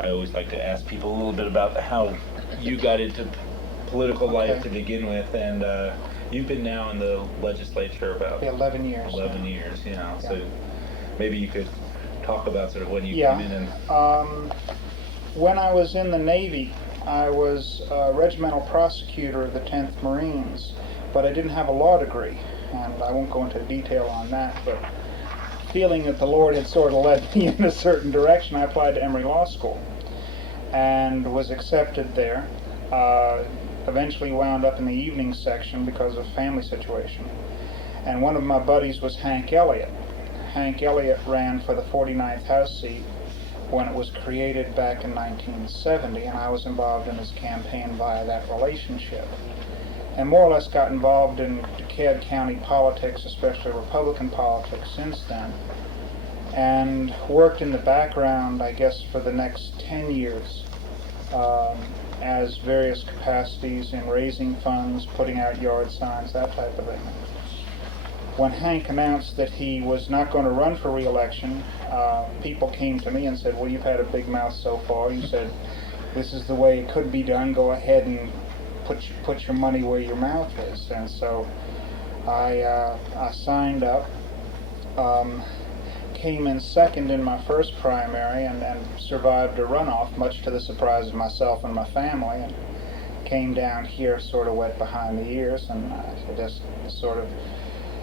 I always like to ask people a little bit about how you got into political life to begin with, and you've been now in the legislature about 11 years. 11 years, Yeah. So maybe you could talk about sort of when you Yeah. came in and... When I was in the Navy, I was a regimental prosecutor of the 10th Marines, but I didn't have a law degree, and I won't go into detail on that, but feeling that the Lord had sort of led me in a certain direction, I applied to Emory Law School and was accepted there. Eventually wound up in the evening section because of family situation. And one of my buddies was Hank Elliot. Hank Elliot ran for the 49th House seat when it was created back in 1970, and I was involved in his campaign via that relationship. And more or less got involved in DeKalb County politics, especially Republican politics, since then. And worked in the background, I guess, for the next 10 years as various capacities in raising funds, putting out yard signs, that type of thing. When Hank announced that he was not going to run for re-election, people came to me and said, well, you've had a big mouth so far. You said, this is the way it could be done. Go ahead and put your money where your mouth is. And so I signed up, came in second in my first primary, and survived a runoff, much to the surprise of myself and my family, and came down here sort of wet behind the ears, and I just sort of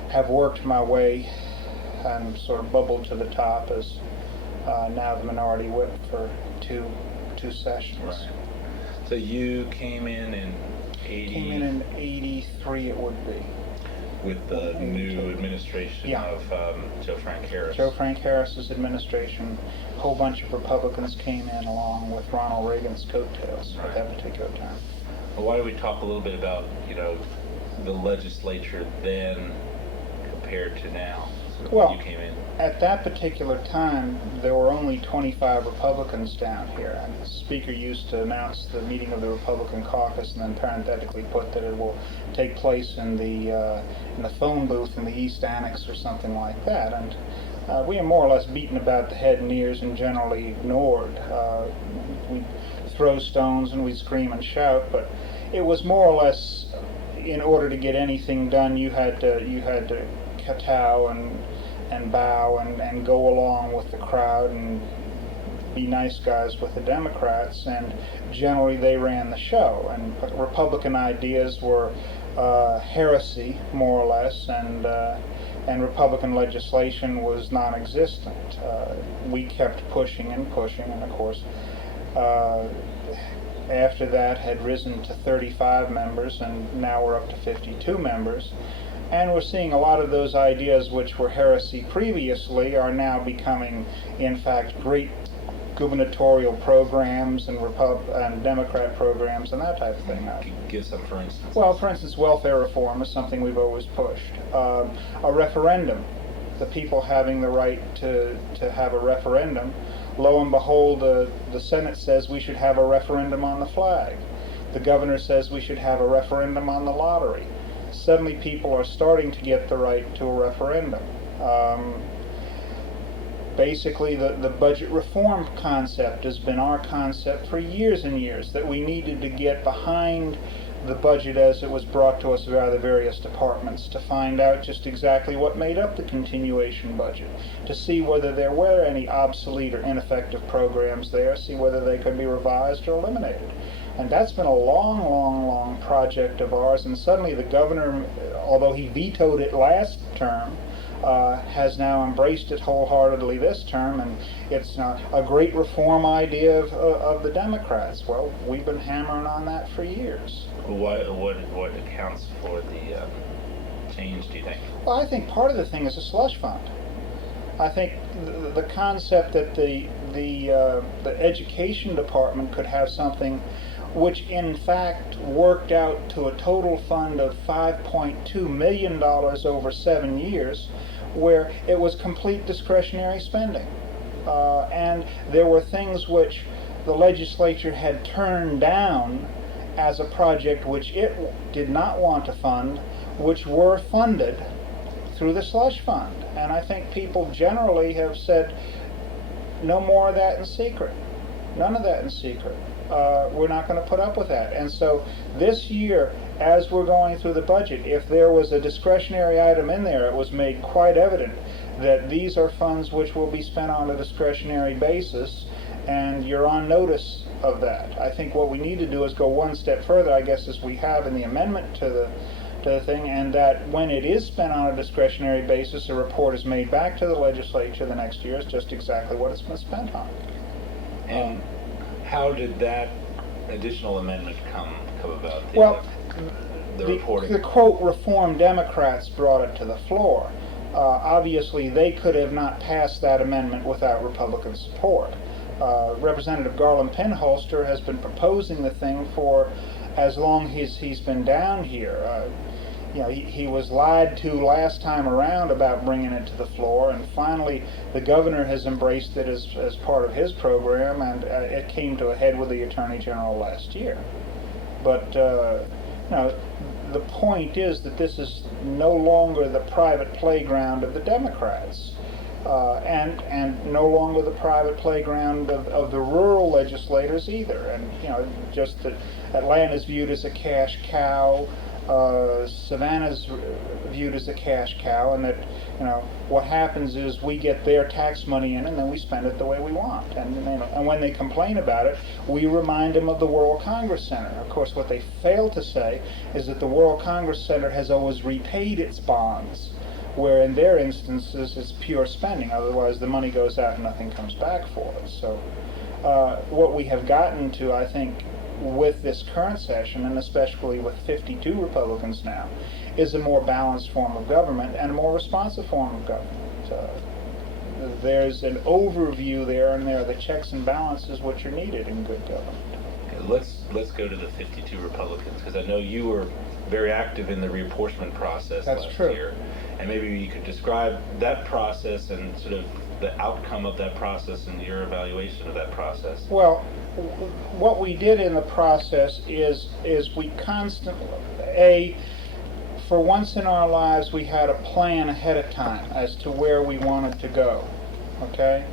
have worked my way and sort of bubbled to the top as now the minority whip for two sessions. Right. So you came in 80... Came in 83 it would be. With the new administration of Joe Frank Harris. Joe Frank Harris's administration. A whole bunch of Republicans came in along with Ronald Reagan's coattails at that particular time. Well, why don't we talk a little bit about, the legislature then compared to now? Well, you came in. At that particular time, there were only 25 Republicans down here, and the Speaker used to announce the meeting of the Republican caucus and then parenthetically put that it will take place in the phone booth in the East Annex or something like that. And we are more or less beaten about the head and ears and generally ignored. We'd throw stones and we'd scream and shout, but it was more or less, in order to get anything done, you had to kowtow and bow and go along with the crowd and be nice guys with the Democrats, and generally they ran the show. And Republican ideas were heresy, more or less, and Republican legislation was non-existent. We kept pushing and pushing, and of course after that had risen to 35 members, and now we're up to 52 members. And we're seeing a lot of those ideas which were heresy previously are now becoming, in fact, great gubernatorial programs and Democrat programs and that type of thing. Give some, for instance. Well, for instance, welfare reform is something we've always pushed. A referendum, the people having the right to have a referendum. Lo and behold, the Senate says we should have a referendum on the flag. The governor says we should have a referendum on the lottery. Suddenly people are starting to get the right to a referendum. Basically, the budget reform concept has been our concept for years and years, that we needed to get behind the budget as it was brought to us via the various departments to find out just exactly what made up the continuation budget, to see whether there were any obsolete or ineffective programs there, see whether they could be revised or eliminated. And that's been a long, long, long project of ours, and suddenly the governor, although he vetoed it last term, has now embraced it wholeheartedly this term, and it's a great reform idea of the Democrats. Well, we've been hammering on that for years. What accounts for the change, do you think? Well, I think part of the thing is a slush fund. I think the concept that the education department could have something which in fact worked out to a total fund of $5.2 million over 7 years, where it was complete discretionary spending. And there were things which the legislature had turned down as a project which it did not want to fund, which were funded through the slush fund. And I think people generally have said, no more of that in secret. None of that in secret. We're not going to put up with that. And so this year, as we're going through the budget, if there was a discretionary item in there, it was made quite evident that these are funds which will be spent on a discretionary basis, and you're on notice of that. I think what we need to do is go one step further, I guess, as we have in the amendment to the thing, and that when it is spent on a discretionary basis, a report is made back to the legislature the next year as just exactly what it's been spent on. And how did that additional amendment come about? The reporting. The quote Reform Democrats brought it to the floor. Obviously, they could have not passed that amendment without Republican support. Representative Garland Penholster has been proposing the thing for as long as he's been down here. He was lied to last time around about bringing it to the floor, and finally the governor has embraced it as part of his program, and it came to a head with the Attorney General last year. But the point is that this is no longer the private playground of the Democrats, and no longer the private playground of the rural legislators either. And just that Atlanta's viewed as a cash cow, Savannah's viewed as a cash cow, and that what happens is we get their tax money in and then we spend it the way we want. And when they complain about it, we remind them of the World Congress Center. Of course, what they fail to say is that the World Congress Center has always repaid its bonds, where in their instances it's pure spending. Otherwise, the money goes out and nothing comes back for it. So what we have gotten to, I think, with this current session, and especially with 52 Republicans now, is a more balanced form of government and a more responsive form of government. There's an overview there, and there are the checks and balances which are needed in good government. Okay, let's go to the 52 Republicans, because I know you were very active in the reapportionment process last year. And maybe you could describe that process and sort of the outcome of that process and your evaluation of that process. Well, what we did in the process is we constantly, for once in our lives, we had a plan ahead of time as to where we wanted to go, okay?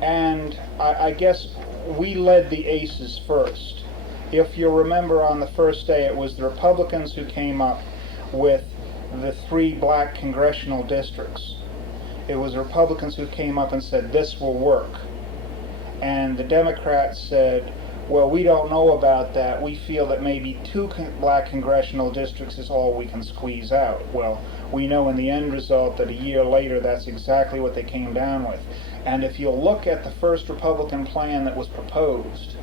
And I guess we led the aces first. If you remember, on the first day, it was the Republicans who came up with the 3 black congressional districts. It was Republicans who came up and said, this will work. And the Democrats said, well, we don't know about that. We feel that maybe 2 black congressional districts is all we can squeeze out. Well, we know in the end result that a year later that's exactly what they came down with. And if you'll look at the first Republican plan that was proposed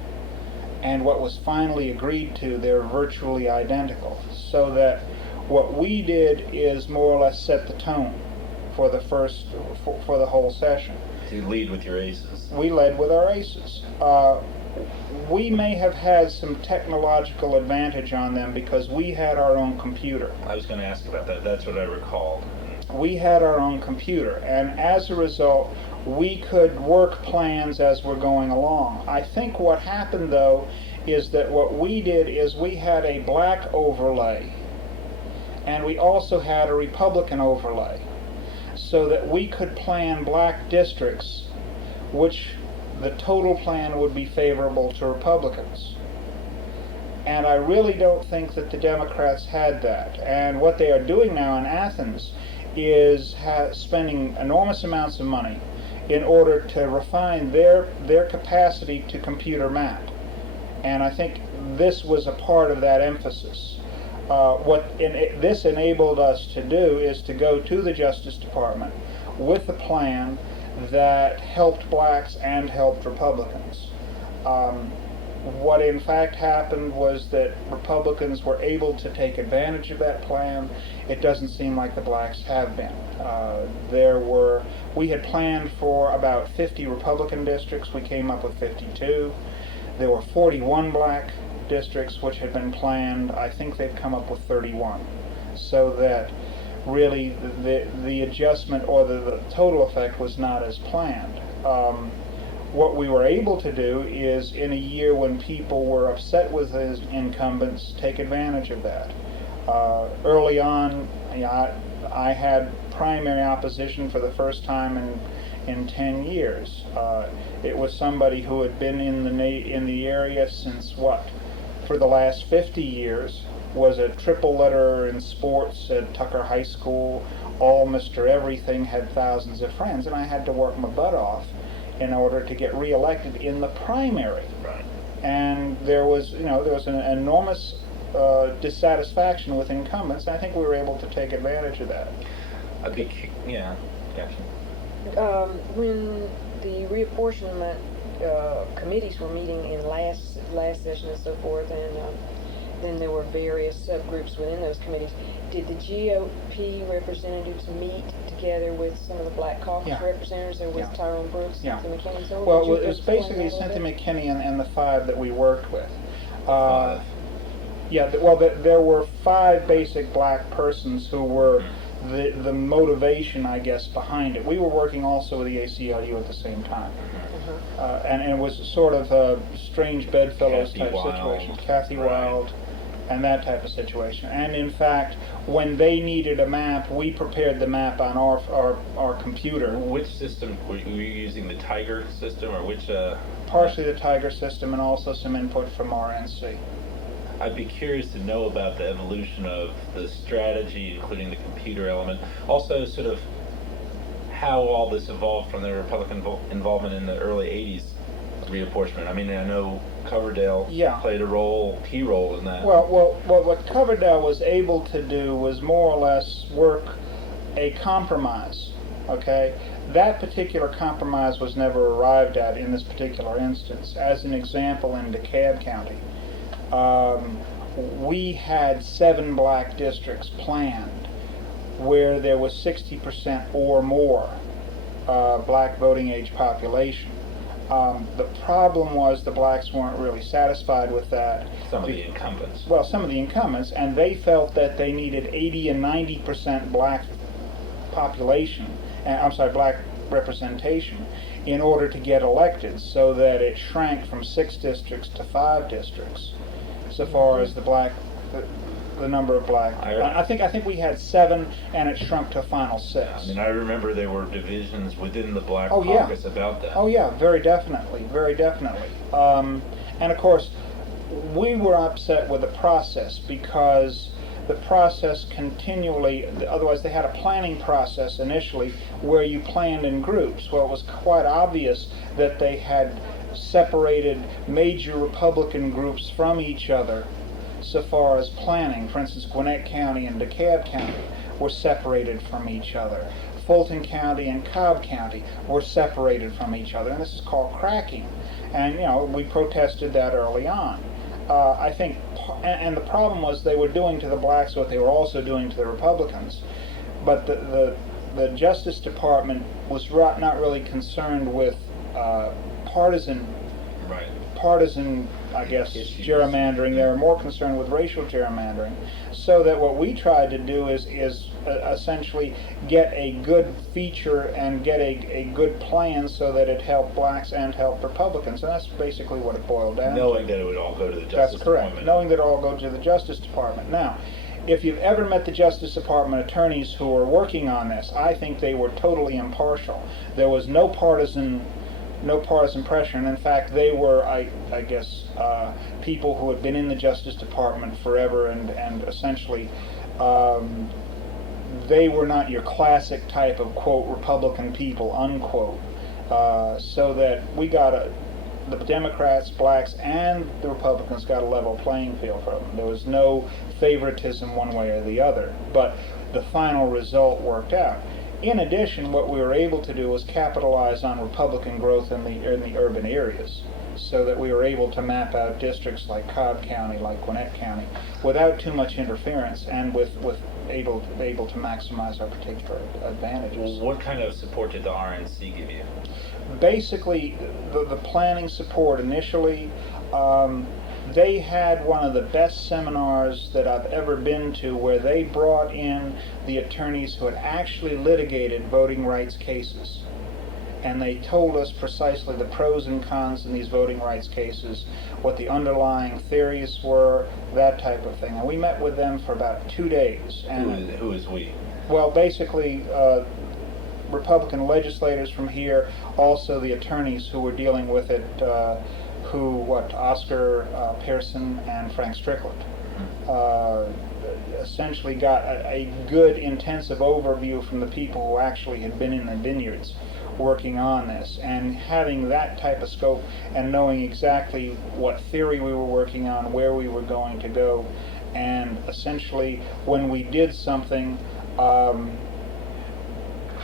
and what was finally agreed to, they're virtually identical. So that what we did is more or less set the tone for the for the whole session. So you lead with your aces. We led with our aces. We may have had some technological advantage on them because we had our own computer. I was going to ask about that. That's what I recalled. We had our own computer, and as a result, we could work plans as we're going along. I think what happened, though, is that what we did is we had a black overlay, and we also had a Republican overlay, so that we could plan black districts, which the total plan would be favorable to Republicans. And I really don't think that the Democrats had that. And what they are doing now in Athens is spending enormous amounts of money in order to refine their capacity to computer map. And I think this was a part of that emphasis. This enabled us to do is to go to the Justice Department with a plan that helped blacks and helped Republicans. What in fact happened was that Republicans were able to take advantage of that plan. It doesn't seem like the blacks have been. We had planned for about 50 Republican districts. We came up with 52. There were 41 black districts which had been planned. I think they've come up with 31. So that really the adjustment or the total effect was not as planned. What we were able to do is, in a year when people were upset with the incumbents, take advantage of that. Early on, I had primary opposition for the first time in 10 years. It was somebody who had been in the area since what? For the last 50 years, was a triple letterer in sports at Tucker High School, all Mr. Everything, had thousands of friends, and I had to work my butt off in order to get reelected in the primary. Right. And there was an enormous dissatisfaction with incumbents, and I think we were able to take advantage of that. Yeah, gotcha. When the reapportionment committees were meeting in last session and so forth, and then there were various subgroups within those committees, did the GOP representatives meet together with some of the Black Caucus representatives, or with Tyrone Brooks, Cynthia McKinney? So well, it was basically Cynthia McKinney and the 5 that we worked with. Yeah, well, there were 5 basic black persons who were the motivation, I guess, behind it. We were working also with the ACLU at the same time. And it was sort of a strange bedfellows type situation. Kathy Wild, and that type of situation. And in fact, when they needed a map, we prepared the map on our computer. Which system were you using? The Tiger system, or which? Partially the Tiger system, and also some input from RNC. I'd be curious to know about the evolution of the strategy, including the computer element. Also, sort of how all this evolved from the Republican involvement in the early '80s reapportionment. I mean, I know Coverdale played a key role in that. Well, what Coverdale was able to do was more or less work a compromise. Okay, that particular compromise was never arrived at in this particular instance. As an example, in DeKalb County, we had 7 black districts planned where there was 60% or more black voting age population. The problem was the blacks weren't really satisfied with that. Some of the incumbents. Well, some of the incumbents, and they felt that they needed 80 and 90% black population, black representation, in order to get elected, so that it shrank from 6 districts to 5 districts, so far as the number of black. I think we had 7, and it shrunk to a final 6. I mean, I remember there were divisions within the Black Caucus about that. Oh yeah, very definitely, very definitely. And of course, we were upset with the process, because the process continually, otherwise they had a planning process initially where you planned in groups. Well, it was quite obvious that they had separated major Republican groups from each other so far as planning. For instance, Gwinnett County and DeKalb County were separated from each other. Fulton County and Cobb County were separated from each other, and this is called cracking. And we protested that early on. I think, and the problem was they were doing to the blacks what they were also doing to the Republicans. But the Justice Department was not really concerned with partisan, I guess, gerrymandering. They were more concerned with racial gerrymandering. So that what we tried to do is essentially get a good feature and get a good plan so that it helped blacks and helped Republicans. And that's basically what it boiled down to. Knowing that it would all go to the Justice Department. That's correct. Knowing that it all go to the Justice Department. Now, if you've ever met the Justice Department attorneys who were working on this, I think they were totally impartial. There was no partisan pressure, and in fact they were, I guess, people who had been in the Justice Department forever, and essentially they were not your classic type of, quote, Republican people, unquote. So that we got the Democrats, blacks, and the Republicans got a level playing field for them. There was no favoritism one way or the other, but the final result worked out. In addition, what we were able to do was capitalize on Republican growth in the urban areas, so that we were able to map out districts like Cobb County, like Gwinnett County, without too much interference, and with able to maximize our particular advantages. Well, what kind of support did the RNC give you? Basically, the planning support initially. They had one of the best seminars that I've ever been to, where they brought in the attorneys who had actually litigated voting rights cases. And they told us precisely the pros and cons in these voting rights cases, what the underlying theories were, that type of thing. And we met with them for about 2 days. And who is we? Well, basically, Republican legislators from here, also the attorneys who were dealing with it, Oscar Pearson and Frank Strickland, essentially got a good intensive overview from the people who actually had been in the vineyards working on this, and having that type of scope and knowing exactly what theory we were working on, where we were going to go, and essentially when we did something,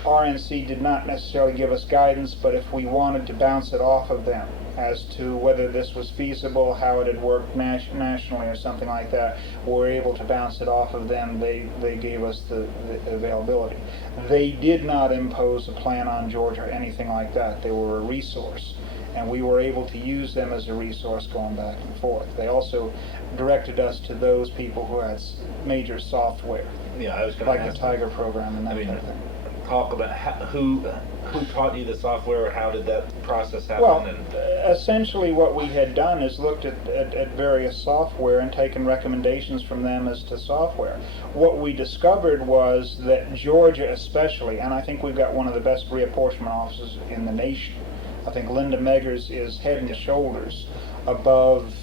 RNC did not necessarily give us guidance, but if we wanted to bounce it off of them as to whether this was feasible, how it had worked nationally or something like that, we were able to bounce it off of them. They gave us the availability. They did not impose a plan on Georgia or anything like that. They were a resource, and we were able to use them as a resource going back and forth. They also directed us to those people who had major software, Yeah, I was going to like ask the Tiger program and that I mean, kind of thing. talk about who taught you the software, or how did that process happen? Well, essentially what we had done is looked at various software and taken recommendations from them as to software. What we discovered was that Georgia especially, and I think we've got one of the best reapportionment offices in the nation. I think Linda Meggers is head and shoulders above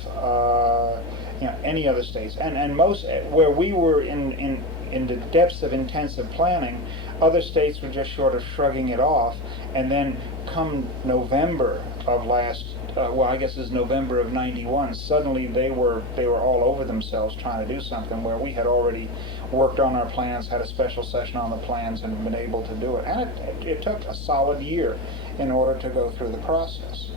any other states. And most, where we were in the depths of intensive planning, other states were just short of shrugging it off, and then come November of I guess it was November of '91, suddenly they were all over themselves trying to do something where we had already worked on our plans, had a special session on the plans, and been able to do it. And it took a solid year in order to go through the process.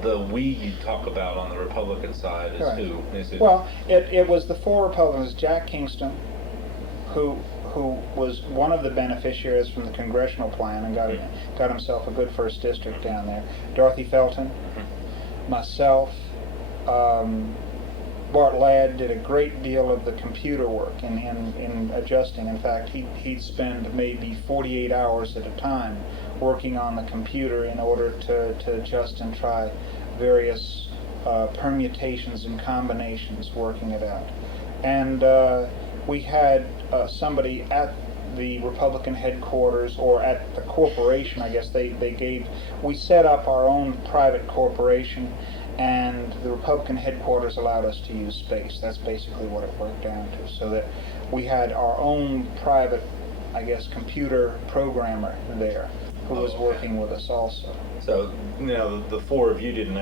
The we you talk about on the Republican side is Correct. who? Is it? Well, it was the four Republicans, Jack Kingston, who was one of the beneficiaries from the congressional plan and got himself a good first district down there. Dorothy Felton, myself, Bart Ladd did a great deal of the computer work in adjusting. In fact, he'd spend maybe 48 hours at a time working on the computer in order to adjust and try various permutations and combinations, working it out. And we had somebody at the Republican headquarters, or at the corporation, I guess we set up our own private corporation, and the Republican headquarters allowed us to use space. That's basically what it worked down to, so that we had our own private, I guess, computer programmer there who was working with us also. So, the four of you didn't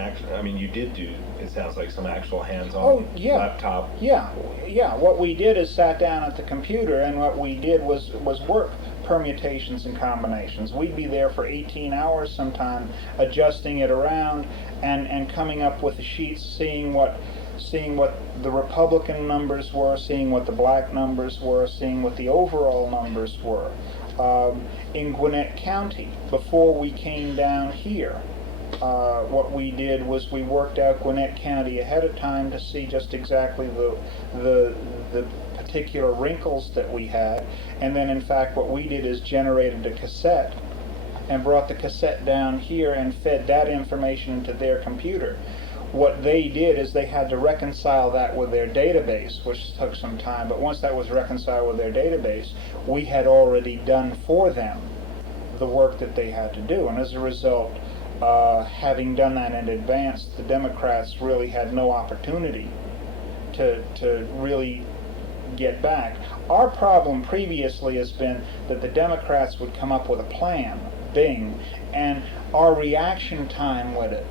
you did do, it sounds like, some actual hands-on laptop. Yeah. What we did is sat down at the computer, and what we did was work permutations and combinations. We'd be there for 18 hours sometime, adjusting it around and coming up with the sheets, seeing what the Republican numbers were, seeing what the black numbers were, seeing what the overall numbers were. In Gwinnett County, before we came down here, what we did was we worked out Gwinnett County ahead of time to see just exactly the particular wrinkles that we had, and then in fact what we did is generated a cassette and brought the cassette down here and fed that information into their computer. What they did is they had to reconcile that with their database, which took some time, but once that was reconciled with their database, we had already done for them the work that they had to do. And as a result, having done that in advance, the Democrats really had no opportunity to really get back. Our problem previously has been that the Democrats would come up with a plan, bing, and our reaction time with it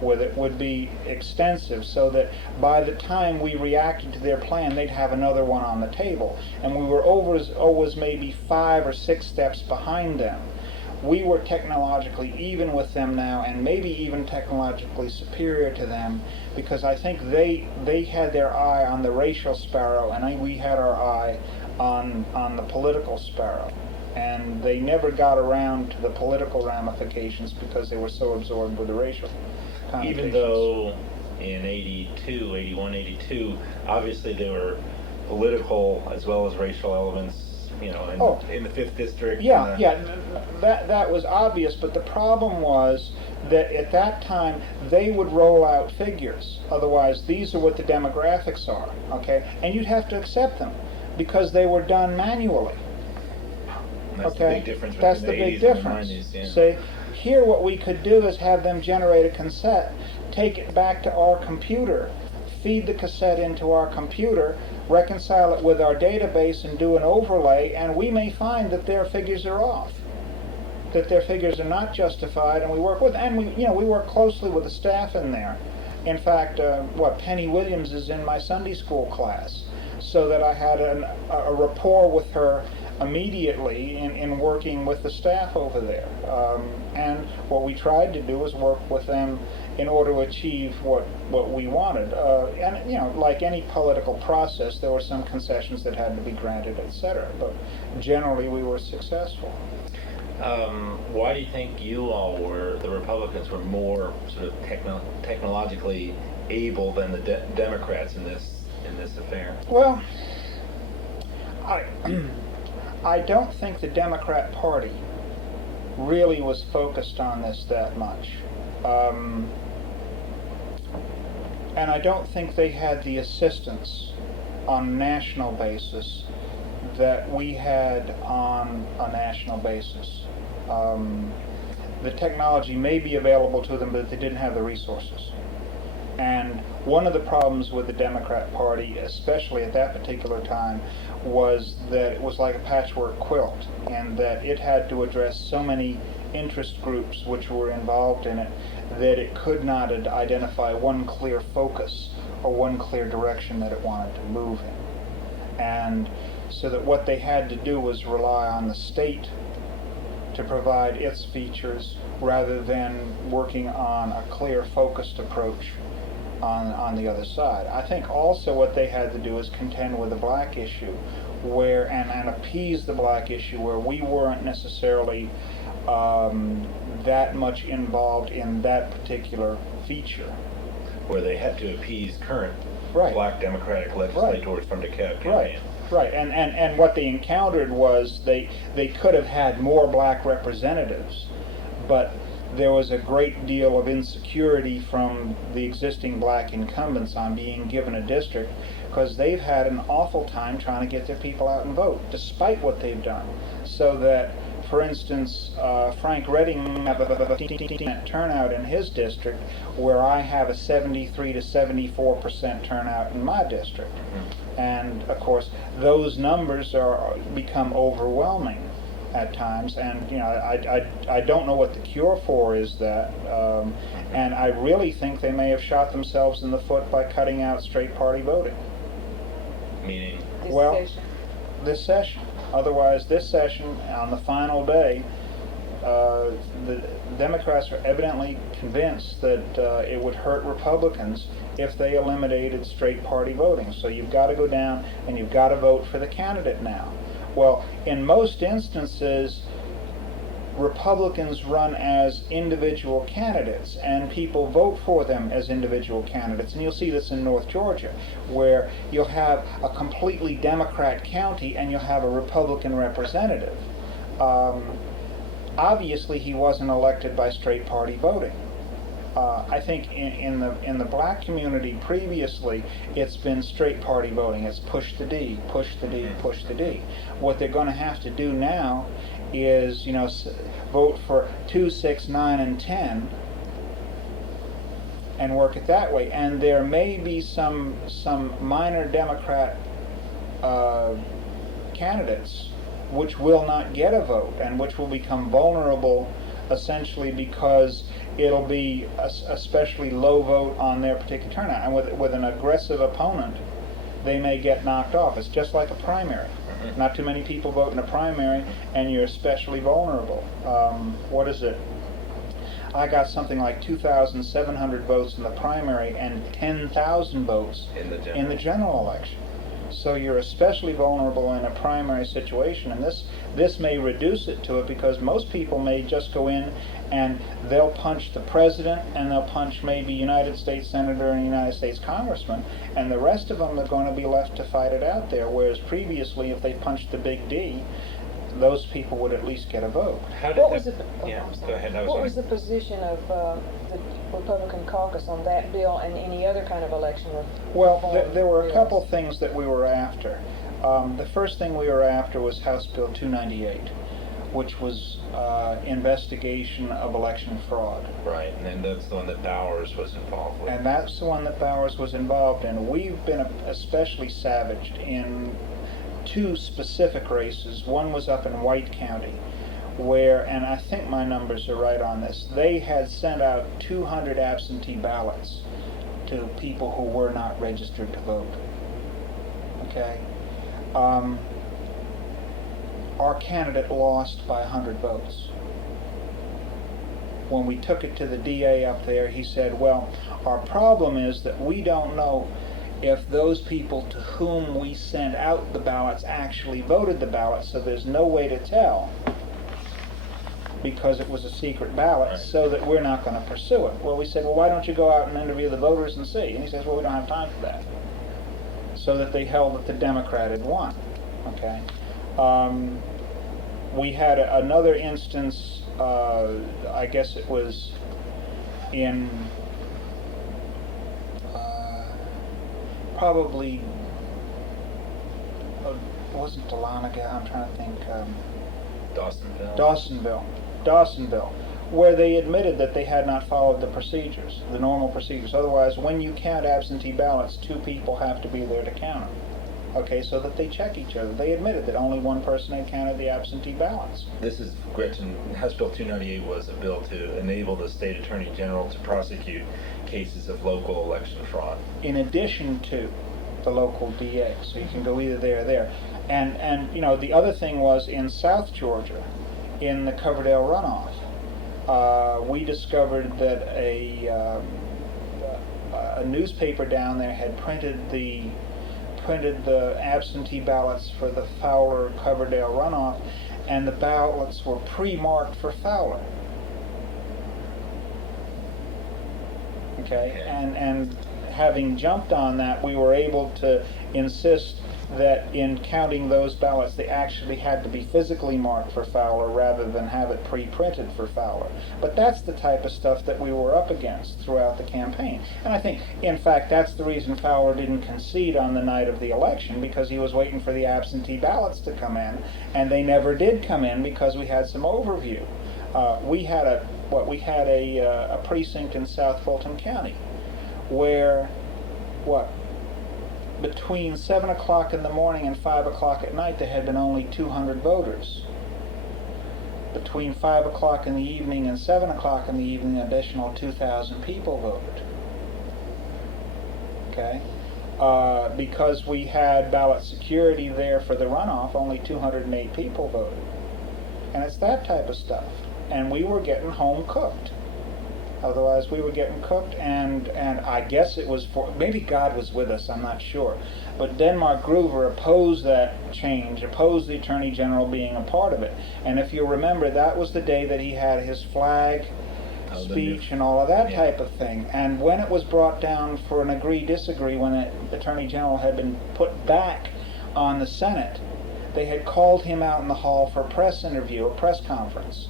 would be extensive, so that by the time we reacted to their plan, they'd have another one on the table, and we were always maybe 5 or 6 steps behind them. We were technologically even with them now, and maybe even technologically superior to them, because I think they had their eye on the racial sparrow, and we had our eye on the political sparrow. And they never got around to the political ramifications because they were so absorbed with the racial connotations. Even though in 81, 82, obviously there were political as well as racial elements, in the 5th district. That was obvious, but the problem was that at that time they would roll out figures. Otherwise, these are what the demographics are, okay? And you'd have to accept them. because they were done manually. And that's the Okay? big difference That's between the the big 80s and the difference. 90s. Yeah. See, here what we could do is have them generate a cassette, take it back to our computer, feed the cassette into our computer, reconcile it with our database and do an overlay, and we may find that their figures are off, that their figures are not justified, and we work we work closely with the staff in there. In fact, Penny Williams is in my Sunday school class, so that I had a rapport with her immediately in working with the staff over there. And what we tried to do was work with them in order to achieve what we wanted. Like any political process, there were some concessions that had to be granted, etc. But generally, we were successful. Why do you think the Republicans were more sort of technologically able than the Democrats in this affair? Well, I don't think the Democrat Party really was focused on this that much. And I don't think they had the assistance on a national basis that we had on a national basis. The technology may be available to them, but they didn't have the resources. And one of the problems with the Democrat Party, especially at that particular time, was that it was like a patchwork quilt, and that it had to address so many interest groups which were involved in it that it could not identify one clear focus or one clear direction that it wanted to move in. And so that what they had to do was rely on the state to provide its features rather than working on a clear focused approach on the other side. I think also what they had to do is contend with the black issue and appease the black issue where we weren't necessarily that much involved in that particular feature. Where they had to appease current Right. black Democratic legislators from DeKalb County. Right. Right, and what they encountered was they could have had more black representatives, but there was a great deal of insecurity from the existing black incumbents on being given a district, because they've had an awful time trying to get their people out and vote, despite what they've done. So that, for instance, Frank Redding had a 15% turnout in his district, where I have a 73 to 74% turnout in my district. And of course, those numbers become overwhelming at times, and I don't know what the cure for is that, and I really think they may have shot themselves in the foot by cutting out straight party voting. Meaning? This session. Otherwise, this session, on the final day, the Democrats are evidently convinced that it would hurt Republicans if they eliminated straight party voting. So you've got to go down and you've got to vote for the candidate now. Well, in most instances, Republicans run as individual candidates, and people vote for them as individual candidates. And you'll see this in North Georgia, where you'll have a completely Democrat county and you'll have a Republican representative. Obviously, he wasn't elected by straight party voting. I think in the black community previously, it's been straight party voting. It's push the D, push the D, push the D. What they're going to have to do now is, vote for 2, 6, 9, and 10, and work it that way. And there may be some minor Democrat candidates which will not get a vote and which will become vulnerable, essentially because it'll be a especially low vote on their particular turnout, and with an aggressive opponent they may get knocked off. It's just like a primary. Not too many people vote in a primary and you're especially vulnerable. What is it? I got something like 2,700 votes in the primary and 10,000 votes in the general election. So you're especially vulnerable in a primary situation, and this may reduce it to it, because most people may just go in and they'll punch the president and they'll punch maybe United States Senator and United States Congressman, and the rest of them are going to be left to fight it out there, whereas previously if they punched the big D, those people would at least get a vote. What was the position of the Republican caucus on that bill and any other kind of election? Well, there were a couple things that we were after. The first thing we were after was House Bill 298, which was investigation of election fraud. Right, and then that's the one that Bowers was involved with. And that's the one that Bowers was involved in. We've been especially savaged in two specific races. One was up in White County, where, and I think my numbers are right on this, they had sent out 200 absentee ballots to people who were not registered to vote. Okay? Our candidate lost by 100 votes. When we took it to the DA up there, he said, well, our problem is that we don't know if those people to whom we sent out the ballots actually voted the ballots, so there's no way to tell because it was a secret ballot, right. So that we're not going to pursue it. Well, we said, well, why don't you go out and interview the voters and see? And he says, well, we don't have time for that. So that they held that the Democrat had won. Okay. We had another instance, I guess it was in probably, it wasn't Dahlonega, I'm trying to think. Dawsonville, where they admitted that they had not followed the procedures, the normal procedures. Otherwise, when you count absentee ballots, two people have to be there to count them. Okay, so that they check each other. They admitted that only one person had counted the absentee ballots. This is, Gretchen, House Bill 298 was a bill to enable the state attorney general to prosecute cases of local election fraud. In addition to the local DA, so you can go either there or there. And you know, the other thing was in South Georgia, in the Coverdale runoff, we discovered that a newspaper down there had printed the absentee ballots for the Fowler-Coverdale runoff, and the ballots were pre-marked for Fowler. Okay, and having jumped on that, we were able to insist that in counting those ballots, they actually had to be physically marked for Fowler rather than have it pre-printed for Fowler. But that's the type of stuff that we were up against throughout the campaign. And I think, in fact, that's the reason Fowler didn't concede on the night of the election, because he was waiting for the absentee ballots to come in, and they never did come in because we had some overview. We had a precinct in South Fulton County where, between 7 o'clock in the morning and 5 o'clock at night, there had been only 200 voters. Between 5 o'clock in the evening and 7 o'clock in the evening, an additional 2,000 people voted. Okay? Because we had ballot security there for the runoff, only 208 people voted. And it's that type of stuff. And we were getting home cooked. Otherwise, we were getting cooked, and I guess it was for, maybe God was with us, I'm not sure. But Denmark Groover opposed that change, opposed the Attorney General being a part of it. And if you remember, that was the day that he had his flag speech and all of that type of thing. And when it was brought down for an agree-disagree, when the Attorney General had been put back on the Senate, they had called him out in the hall for a press interview, a press conference.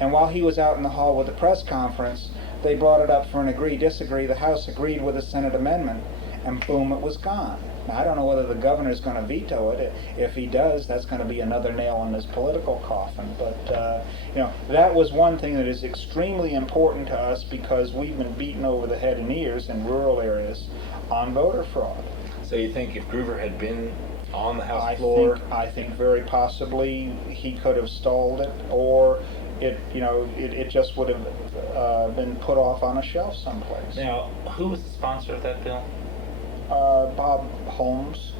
And while he was out in the hall with the press conference, they brought it up for an agree-disagree. The House agreed with the Senate amendment, and boom, it was gone. Now, I don't know whether the governor's going to veto it. If he does, that's going to be another nail in his political coffin. But, you know, that was one thing that is extremely important to us, because we've been beaten over the head and ears in rural areas on voter fraud. So you think if Groover had been on the House floor? I think very possibly he could have stalled it, or it just would have been put off on a shelf someplace. Now, who was the sponsor of that bill? Bob Holmes,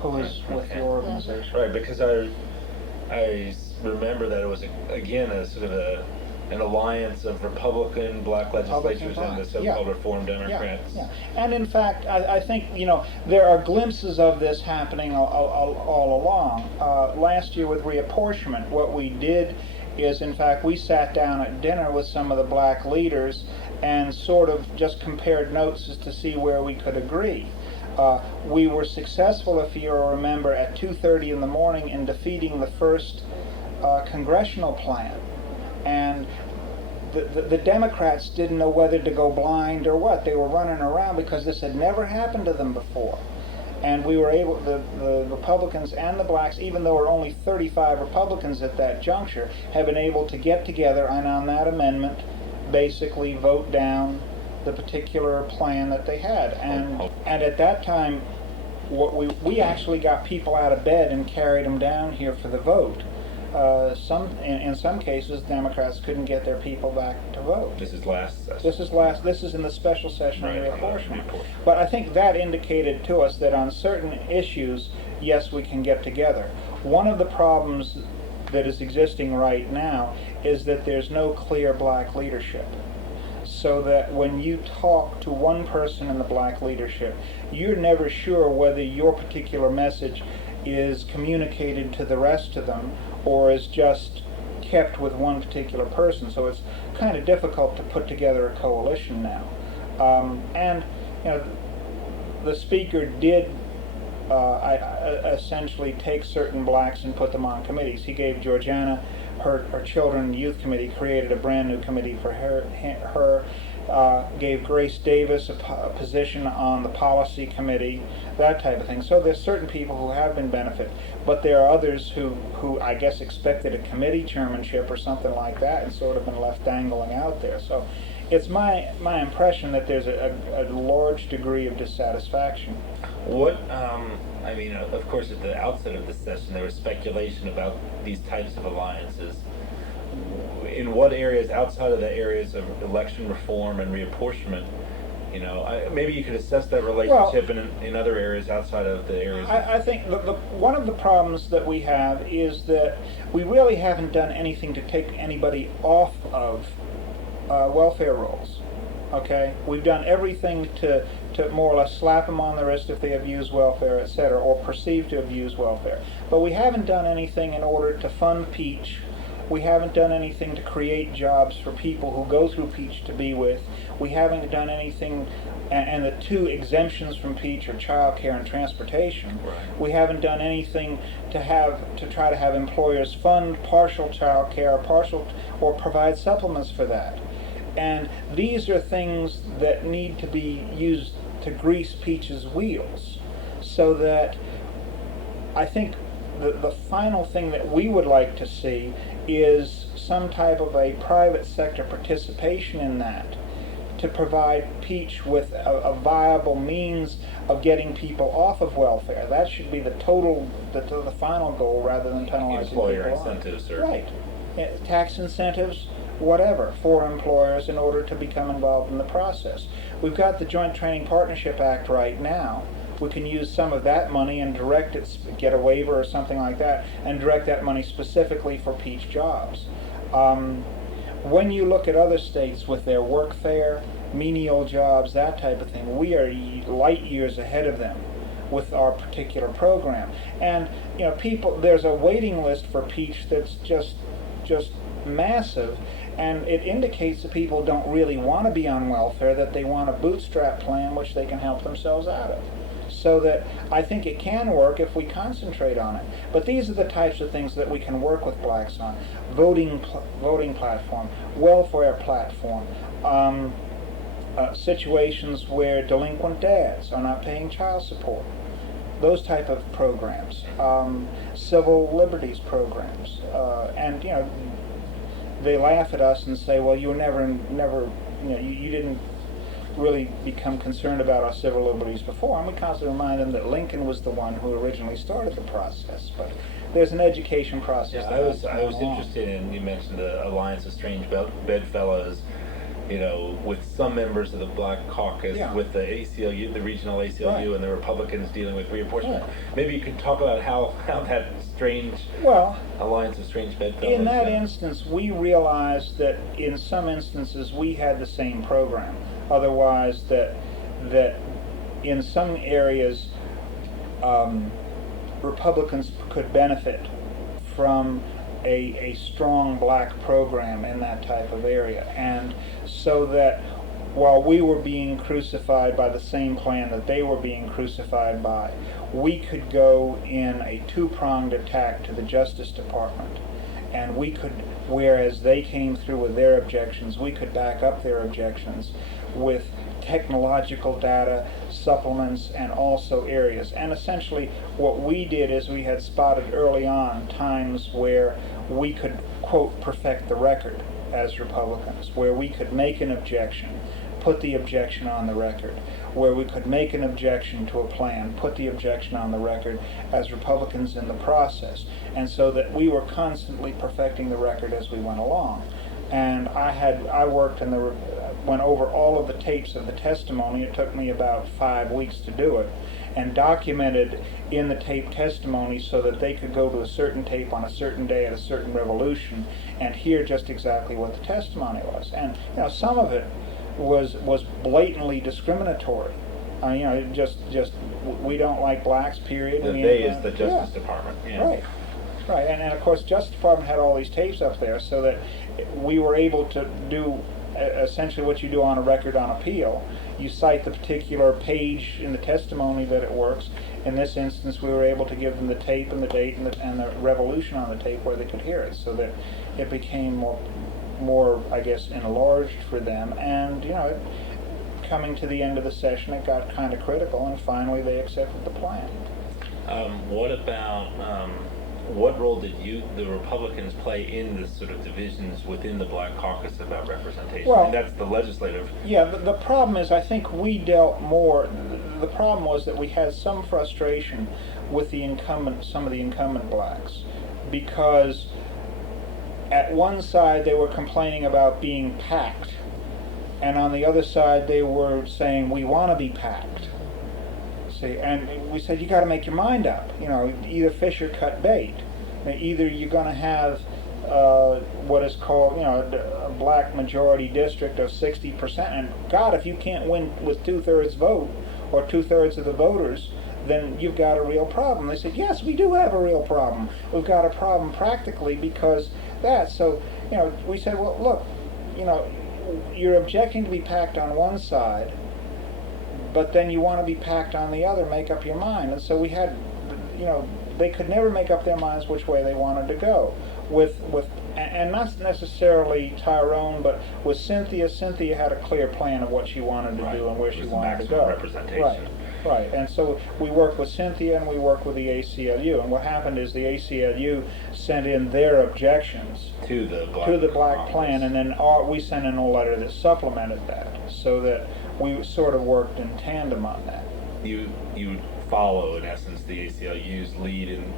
who is with your organization. Right, because I remember that it was again a sort of an alliance of Republican black legislatures and the so-called Reform Democrats. Yeah. And in fact, I think there are glimpses of this happening all along. Last year with reapportionment, what we did is, in fact, we sat down at dinner with some of the black leaders and sort of just compared notes as to see where we could agree. We were successful, if you remember, at 2:30 in the morning in defeating the first congressional plan. And the Democrats didn't know whether to go blind or what. They were running around because this had never happened to them before. And we were able, the Republicans and the blacks, even though there were only 35 Republicans at that juncture, have been able to get together and on that amendment basically vote down the particular plan that they had. And at that time, what we actually got people out of bed and carried them down here for the vote. In some cases, Democrats couldn't get their people back to vote. This is last session. This is in the special session on reapportionment. Reapportionment. But I think that indicated to us that on certain issues, yes, we can get together. One of the problems that is existing right now is that there's no clear black leadership. So that when you talk to one person in the black leadership, you're never sure whether your particular message is communicated to the rest of them or is just kept with one particular person. So it's kind of difficult to put together a coalition now. And you know, the speaker did essentially take certain blacks and put them on committees. He gave Georgiana her children and youth committee, created a brand new committee for her gave Grace Davis a position on the policy committee, that type of thing. So there's certain people who have been benefited, but there are others who I guess expected a committee chairmanship or something like that and sort of been left dangling out there. So it's my impression that there's a large degree of dissatisfaction. What, I mean, of course, at the outset of this session, there was speculation about these types of alliances. In what areas, outside of the areas of election reform and reapportionment, you know, maybe you could assess that relationship in other areas outside of the areas. I think one of the problems that we have is that we really haven't done anything to take anybody off of welfare rolls. Okay, we've done everything to more or less slap them on the wrist if they have used welfare, etc., or perceived to have used welfare. But we haven't done anything in order to fund Peach. We haven't done anything to create jobs for people who go through Peach to be with. We haven't done anything, and the two exemptions from Peach are child care and transportation. Right. We haven't done anything to try to have employers fund partial child care, or provide supplements for that. And these are things that need to be used to grease Peach's wheels, so that I think the final thing that we would like to see is some type of a private sector participation in that, to provide Peach with a viable means of getting people off of welfare. That should be the final goal, rather than penalizing employer people incentives, or right, tax incentives, whatever, for employers in order to become involved in the process. We've got the Joint Training Partnership Act right now. We can use some of that money and direct it, get a waiver or something like that, and direct that money specifically for Peach jobs. When you look at other states with their workfare, menial jobs, that type of thing, we are light years ahead of them with our particular program. And you know, there's a waiting list for Peach that's just massive, and it indicates that people don't really want to be on welfare, that they want a bootstrap plan which they can help themselves out of. So that I think it can work if we concentrate on it. But these are the types of things that we can work with blacks on: voting platform, welfare platform, situations where delinquent dads are not paying child support, those type of programs, civil liberties programs, and you know, they laugh at us and say, well, you were never, you know, you didn't really become concerned about our civil liberties before. And we constantly remind them that Lincoln was the one who originally started the process. But there's an education process. Yeah, I was interested in, you mentioned the Alliance of Strange Bedfellows, you know, with some members of the Black Caucus, Yeah. with the ACLU, the regional ACLU, Right. and the Republicans dealing with reapportionment. Right. Maybe you could talk about how that strange Alliance of Strange Bedfellows. In that instance, we realized that in some instances we had the same program. Otherwise, that in some areas Republicans could benefit from a strong black program in that type of area. And so that while we were being crucified by the same plan that they were being crucified by, we could go in a two-pronged attack to the Justice Department, and we could whereas they came through with their objections, we could back up their objections with technological data, supplements, and also areas. And essentially what we did is we had spotted early on times where we could, quote, perfect the record as Republicans, where we could make an objection, put the objection on the record, where we could make an objection to a plan, put the objection on the record as Republicans in the process, and so that we were constantly perfecting the record as we went along. And I worked went over all of the tapes of the testimony. It took me about 5 weeks to do it, and documented in the tape testimony so that they could go to a certain tape on a certain day at a certain revolution and hear just exactly what the testimony was. And some of it was blatantly discriminatory. Just we don't like blacks, period. The they is the Justice Department. Yeah. Right. And of course, Justice Department had all these tapes up there so that we were able to do essentially what you do on a record on appeal. You cite the particular page in the testimony that it works. In this instance, we were able to give them the tape and the date and the revolution on the tape where they could hear it, so that it became more, I guess, enlarged for them. And coming to the end of the session, it got kind of critical, and finally they accepted the plan. What role did the Republicans play in the sort of divisions within the Black Caucus about representation? Well, that's the legislative. Yeah, the problem is, I think we dealt more. The problem was that we had some frustration with some of the incumbent blacks, because at one side they were complaining about being packed, and on the other side they were saying we want to be packed. See, and we said you got to make your mind up. Either fish or cut bait. Either you're going to have what is called a black majority district of 60%, and God, if you can't win with 2/3 vote or 2/3 of the voters, then you've got a real problem. They said, yes, we do have a real problem. We've got a problem practically because that. So, we said, well, look, you're objecting to be packed on one side, but then you want to be packed on the other. Make up your mind. And so we had, they could never make up their minds which way they wanted to go. And not necessarily Tyrone, but with Cynthia. Cynthia had a clear plan of what she wanted to do and where she wanted to go. Representation. Right. And so we worked with Cynthia and we worked with the ACLU. And what happened is the ACLU sent in their objections to the black plan, and then we sent in a letter that supplemented that, so that we sort of worked in tandem on that. You follow, in essence, the ACLU's lead in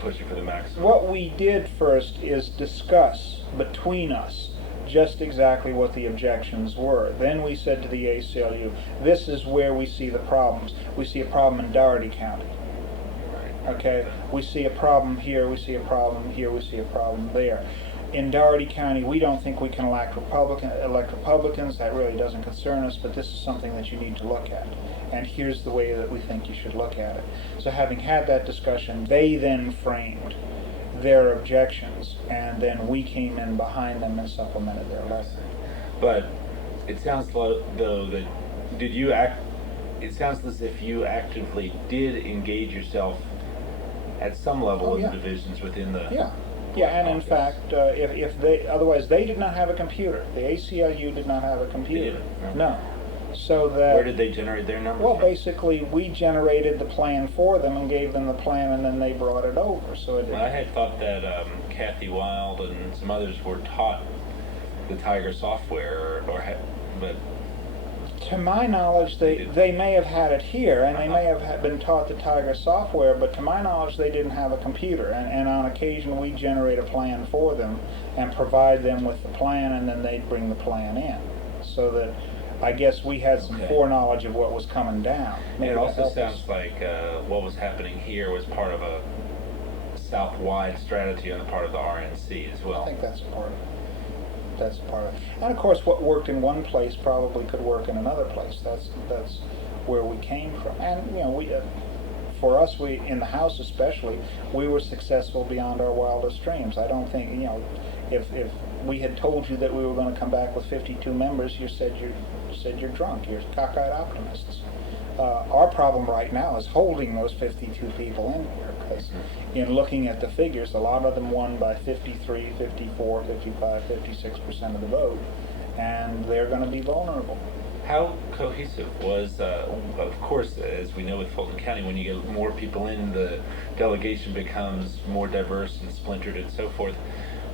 pushing for the maximum. What we did first is discuss between us just exactly what the objections were. Then we said to the ACLU, this is where we see the problems. We see a problem in Dougherty County. Okay? We see a problem here, we see a problem here, we see a problem there. In Dougherty County, we don't think we can elect Republicans. That really doesn't concern us, but this is something that you need to look at. And here's the way that we think you should look at it. So having had that discussion, they then framed their objections, and then we came in behind them and supplemented their letter. But it sounds though that it sounds as if you actively did engage yourself at some level in the divisions within the and in fact, otherwise they did not have a computer. The ACLU did not have a computer. No. So that, where did they generate their numbers? Well, from? basically, we generated the plan for them and gave them the plan, and then they brought it over. So I had thought that Kathy Wild and some others were taught the Tiger software, but to my knowledge, they may have had it here, and they may have been taught the Tiger software, but to my knowledge, they didn't have a computer. And on occasion, we generate a plan for them and provide them with the plan, and then they'd bring the plan in, so that I guess we had some foreknowledge of what was coming down. Maybe it also sounds like what was happening here was part of a South-wide strategy on the part of the RNC as well. I think that's a part of it. That's part of it. And of course, what worked in one place probably could work in another place. That's where we came from. And we, for us, in the House especially, we were successful beyond our wildest dreams. I don't think if we had told you that we were going to come back with 52 members, you said you're drunk. You're cockeyed optimists. Our problem right now is holding those 52 people in here, because in looking at the figures, a lot of them won by 53, 54, 55, 56% of the vote, and they're going to be vulnerable. How cohesive was, of course, as we know with Fulton County, when you get more people in, the delegation becomes more diverse and splintered and so forth.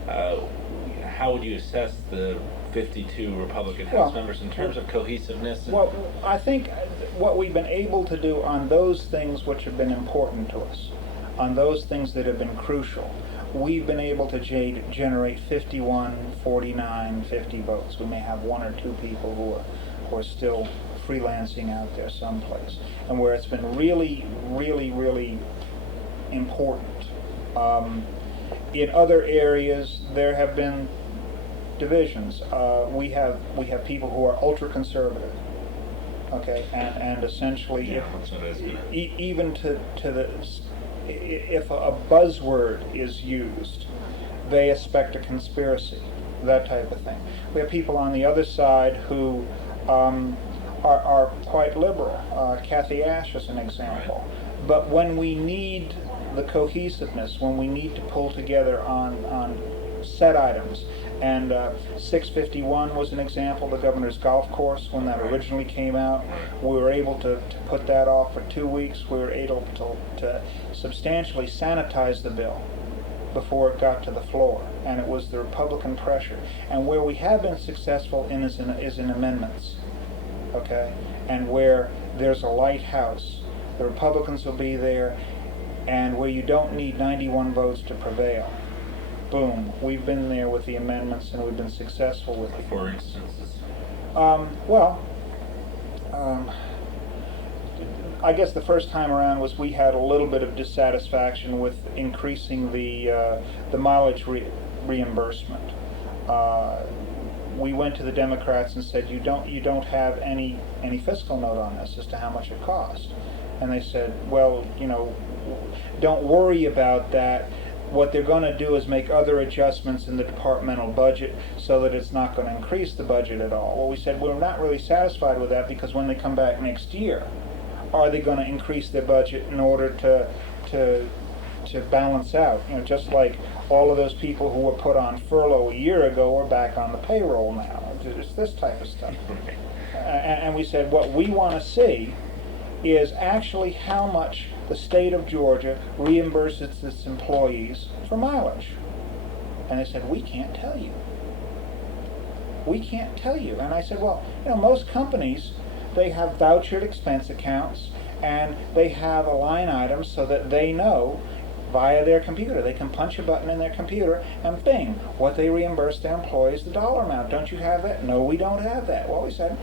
How would you assess the 52 Republican House members in terms of cohesiveness? Well, I think what we've been able to do on those things which have been important to us, on those things that have been crucial, we've been able to generate 51, 49, 50 votes. We may have one or two people who are still freelancing out there someplace. And where it's been really, really, really important. In other areas, there have been divisions. We have people who are ultra conservative, okay, and essentially, even to the, if a buzzword is used, they expect a conspiracy, that type of thing. We have people on the other side who are quite liberal. Kathy Ash is an example. But when we need the cohesiveness, when we need to pull together on set items, and 651 was an example, the governor's golf course, when that originally came out, we were able to put that off for 2 weeks. We were able to substantially sanitize the bill before it got to the floor, and it was the Republican pressure. And where we have been successful is in amendments, okay, and where there's a light house, the Republicans will be there, and where you don't need 91 votes to prevail. Boom, we've been there with the amendments, and we've been successful with it. For instances? I guess the first time around was we had a little bit of dissatisfaction with increasing the mileage reimbursement. We went to the Democrats and said, you don't have any fiscal note on this as to how much it cost. And they said, well, don't worry about that. What they're going to do is make other adjustments in the departmental budget so that it's not going to increase the budget at all. Well, we said we're not really satisfied with that, because when they come back next year, are they going to increase their budget in order to balance out? Just like all of those people who were put on furlough a year ago are back on the payroll now. It's this type of stuff. And we said what we want to see is actually how much the state of Georgia reimburses its employees for mileage. And they said, we can't tell you. We can't tell you. And I said, well, most companies, they have vouchered expense accounts, and they have a line item so that they know via their computer. They can punch a button in their computer and bing, what they reimburse their employees, the dollar amount. Don't you have that? No, we don't have that. Well, we said,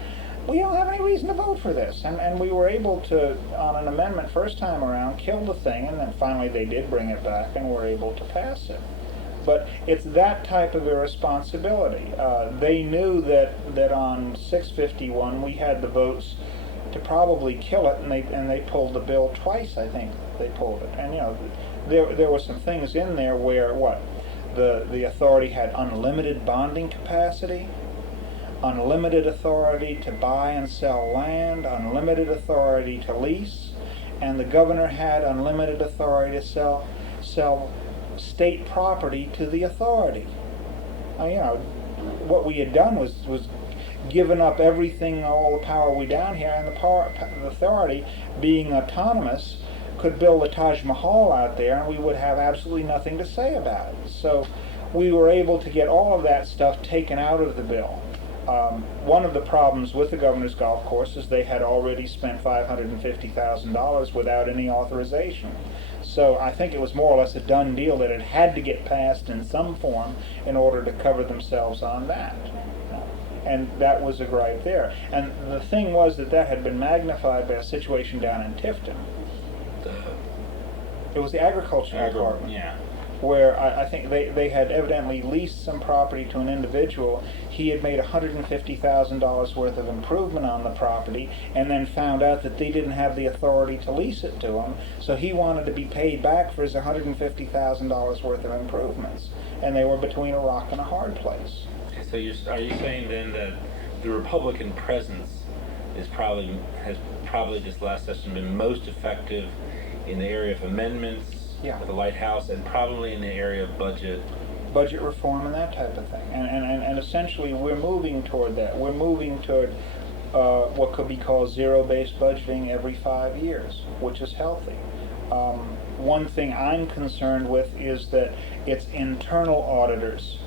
we don't have any reason to vote for this. And we were able to, on an amendment first time around, kill the thing, and then finally they did bring it back and were able to pass it. But it's that type of irresponsibility. They knew that on 651 we had the votes to probably kill it, and they pulled the bill twice. I think they pulled it. And there were some things in there where the authority had unlimited bonding capacity, unlimited authority to buy and sell land, unlimited authority to lease, and the governor had unlimited authority to sell state property to the authority. What we had done was given up everything, all the power we down here, and the authority, being autonomous, could build the Taj Mahal out there, and we would have absolutely nothing to say about it. So we were able to get all of that stuff taken out of the bill. One of the problems with the governor's golf course is they had already spent $550,000 without any authorization. So I think it was more or less a done deal that it had to get passed in some form in order to cover themselves on that. And that was a gripe there. And the thing was that had been magnified by a situation down in Tifton. It was the agriculture department. Yeah. Where I think they had evidently leased some property to an individual. He had made $150,000 worth of improvement on the property, and then found out that they didn't have the authority to lease it to him, so he wanted to be paid back for his $150,000 worth of improvements. And they were between a rock and a hard place. Okay, so are you saying then that the Republican presence has probably this last session been most effective in the area of amendments, Yeah. with the lighthouse, and probably in the area of budget reform and that type of thing. And essentially we're moving toward that. We're moving toward what could be called zero-based budgeting every 5 years, which is healthy. One thing I'm concerned with is that it's internal auditors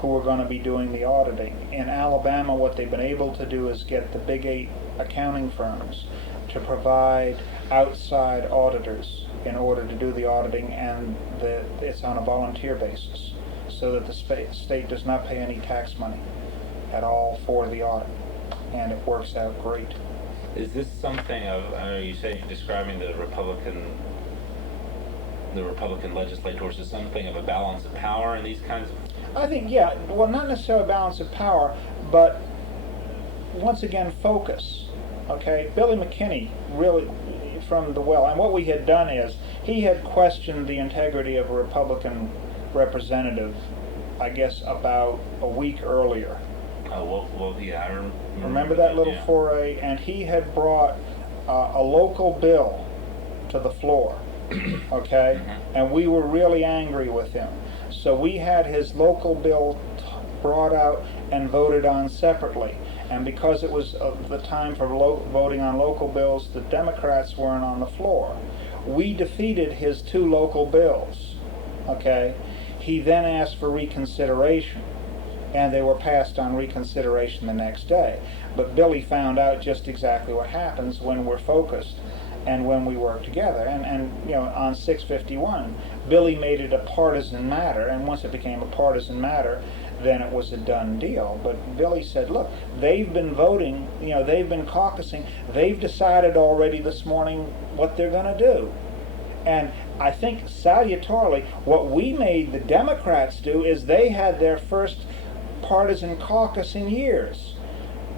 who are going to be doing the auditing. In Alabama, what they've been able to do is get the big 8 accounting firms to provide outside auditors in order to do the auditing, and it's on a volunteer basis, so that the state does not pay any tax money at all for the audit, and it works out great. Is this something of, I know you say you're describing the Republican legislators as something of a balance of power in these kinds of... I think, yeah, well, not necessarily a balance of power, but once again, focus. Okay, Billy McKinney really from the well, and what we had done is he had questioned the integrity of a Republican representative, I guess about a week earlier. Oh, well, yeah, I remember that little yeah. foray, and he had brought a local bill to the floor, okay, and we were really angry with him. So we had his local bill brought out and voted on separately. And because it was the time for voting on local bills, the Democrats weren't on the floor. We defeated his 2 local bills, okay? He then asked for reconsideration, and they were passed on reconsideration the next day. But Billy found out just exactly what happens when we're focused and when we work together. And you know, on 651, Billy made it a partisan matter, and once it became a partisan matter, then it was a done deal. But Billy said, look, they've been voting, you know, they've been caucusing, they've decided already this morning what they're going to do. And I think salutatorily, what we made the Democrats do is they had their first partisan caucus in years.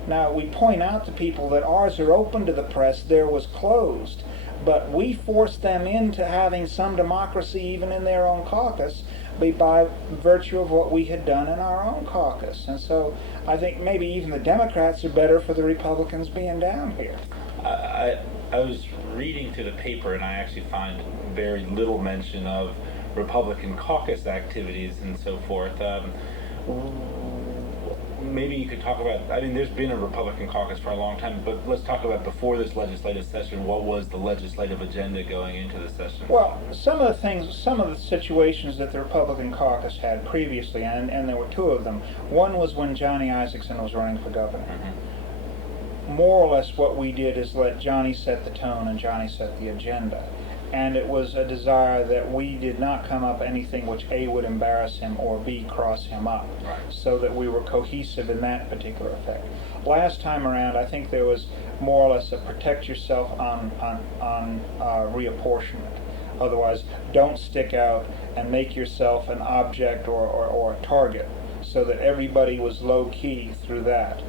Now, we point out to people that ours are open to the press, theirs was closed. But we forced them into having some democracy even in their own caucus by virtue of what we had done in our own caucus. And so I think maybe even the Democrats are better for the Republicans being down here. I was reading through the paper, and I actually find very little mention of Republican caucus activities and so forth. Maybe you could talk about, I mean, there's been a Republican caucus for a long time, but let's talk about before this legislative session, what was the legislative agenda going into the session? Well, some of the situations that the Republican caucus had previously, and there were 2 of them. One was when Johnny Isaacson was running for governor. More or less what we did is let Johnny set the tone and Johnny set the agenda. And it was a desire that we did not come up anything which A, would embarrass him, or B, cross him up, right, so that we were cohesive in that particular effect. Last time around, I think there was more or less a protect yourself on reapportionment. Otherwise, don't stick out and make yourself an object or a target, so that everybody was low-key through that.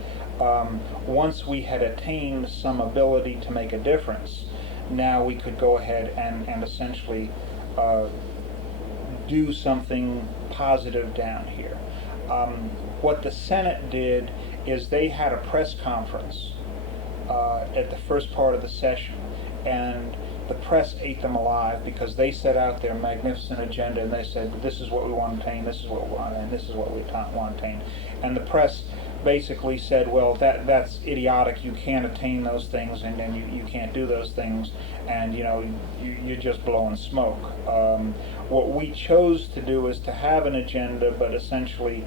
Once we had attained some ability to make a difference, now we could go ahead and essentially do something positive down here. What the Senate did is they had a press conference at the first part of the session, and the press ate them alive because they set out their magnificent agenda and they said, this is what we want to attain, this is what we want, and this is what we want to attain. And the press basically said, well, that's idiotic, you can't attain those things, and then you can't do those things, and you know, you're just blowing smoke. What we chose to do is to have an agenda, but essentially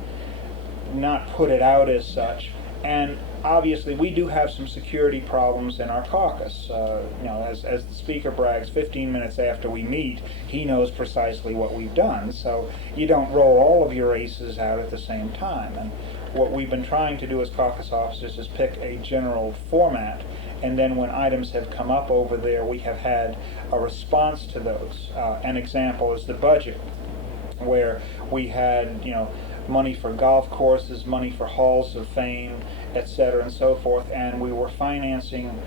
not put it out as such. And obviously we do have some security problems in our caucus. You know, as the speaker brags, 15 minutes after we meet, he knows precisely what we've done. So you don't roll all of your aces out at the same time. And what we've been trying to do as caucus officers is pick a general format, and then when items have come up over there, we have had a response to those. An example is the budget, where we had, you know, money for golf courses, money for halls of fame, etc., and so forth, and we were financing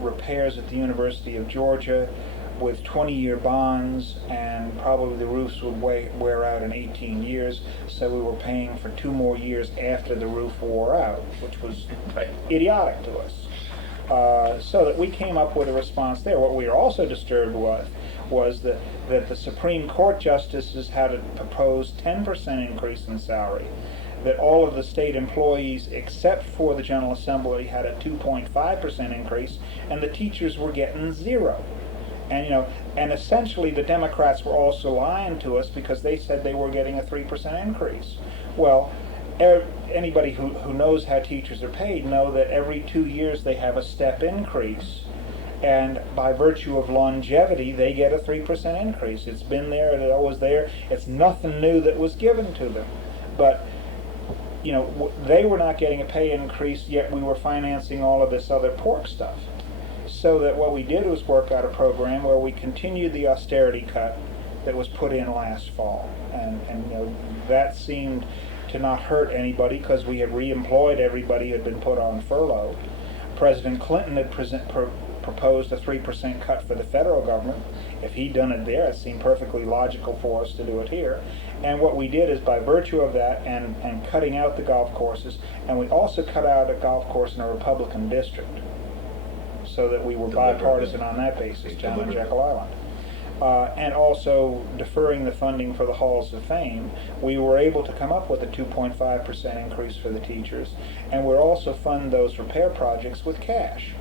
repairs at the University of Georgia with 20-year bonds, and probably the roofs would wear out in 18 years, so we were paying for 2 more years after the roof wore out, which was idiotic to us. So that we came up with a response there. What we were also disturbed with was that the Supreme Court justices had a proposed 10% increase in salary, that all of the state employees except for the General Assembly had a 2.5% increase, and the teachers were getting zero. And essentially the Democrats were also lying to us because they said they were getting a 3% increase. Well, anybody who knows how teachers are paid know that every 2 years they have a step increase, and by virtue of longevity they get a 3% increase. It's been there, it's always there. It's nothing new that was given to them. But they were not getting a pay increase, yet we were financing all of this other pork stuff. So that what we did was work out a program where we continued the austerity cut that was put in last fall, and that seemed to not hurt anybody because we had re-employed everybody who had been put on furlough. President Clinton had proposed a 3% cut for the federal government. If he'd done it there, it seemed perfectly logical for us to do it here. And what we did is, by virtue of that and cutting out the golf courses, and we also cut out a golf course in a Republican district, so that we were bipartisan on that basis, down on Jekyll Island. And also deferring the funding for the Halls of Fame, we were able to come up with a 2.5% increase for the teachers, and we're also fund those repair projects with cash.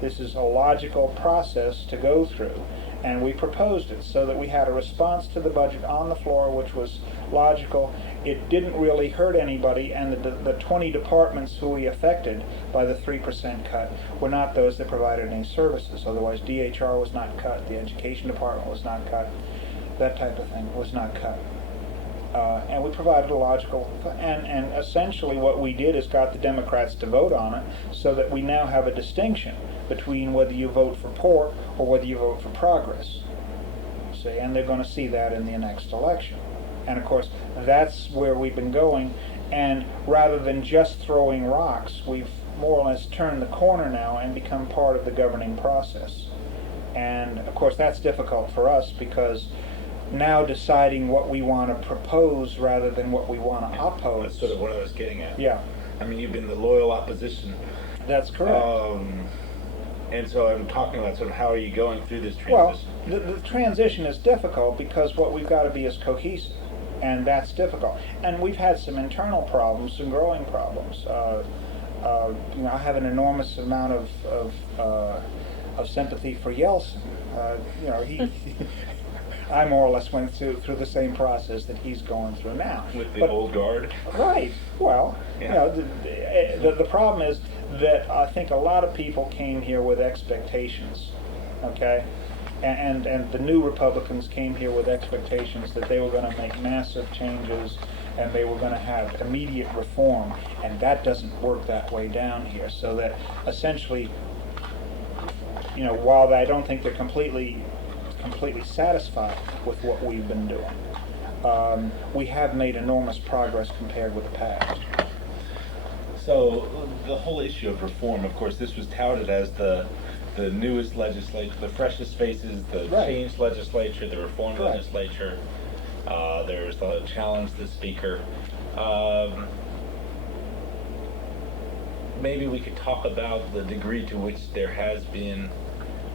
This is a logical process to go through, and we proposed it so that we had a response to the budget on the floor which was logical. It didn't really hurt anybody, and the 20 departments who we affected by the 3% cut were not those that provided any services. Otherwise, DHR was not cut, the education department was not cut, that type of thing was not cut. And we provided a logical, and essentially what we did is got the Democrats to vote on it, so that we now have a distinction between whether you vote for pork or whether you vote for progress. See, and they're going to see that in the next election. And of course, that's where we've been going, and rather than just throwing rocks, we've more or less turned the corner now and become part of the governing process. And of course, that's difficult for us, because now deciding what we want to propose rather than what we want to oppose. That's sort of what I was getting at. Yeah. I mean, you've been the loyal opposition. That's correct. And so I'm talking about sort of how are you going through this Well, transition? the transition is difficult because what we've got to be is cohesive, and that's difficult. And we've had some internal problems, some growing problems. I have an enormous amount of sympathy for Yeltsin. He. I more or less went through the same process that he's going through now. With the old guard? Right. Well, yeah. The problem is that I think a lot of people came here with expectations, okay? And the new Republicans came here with expectations that they were going to make massive changes and they were going to have immediate reform, and that doesn't work that way down here. So that essentially, while I don't think they're completely satisfied with what we've been doing, we have made enormous progress compared with the past. So the whole issue of reform, of course, this was touted as the newest legislature, the freshest faces, the changed legislature, the reformed legislature. There's the challenge to the speaker. Maybe we could talk about the degree to which there has been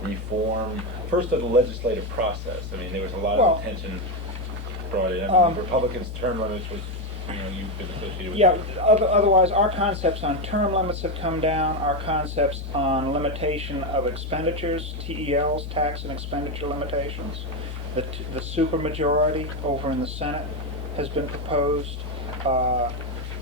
reform, first of the legislative process. I mean, there was a lot of attention brought in. I mean, Republicans' term limits was, you've been associated with. Yeah, otherwise our concepts on term limits have come down. Our concepts on limitation of expenditures, TELs, tax and expenditure limitations. The supermajority over in the Senate has been proposed.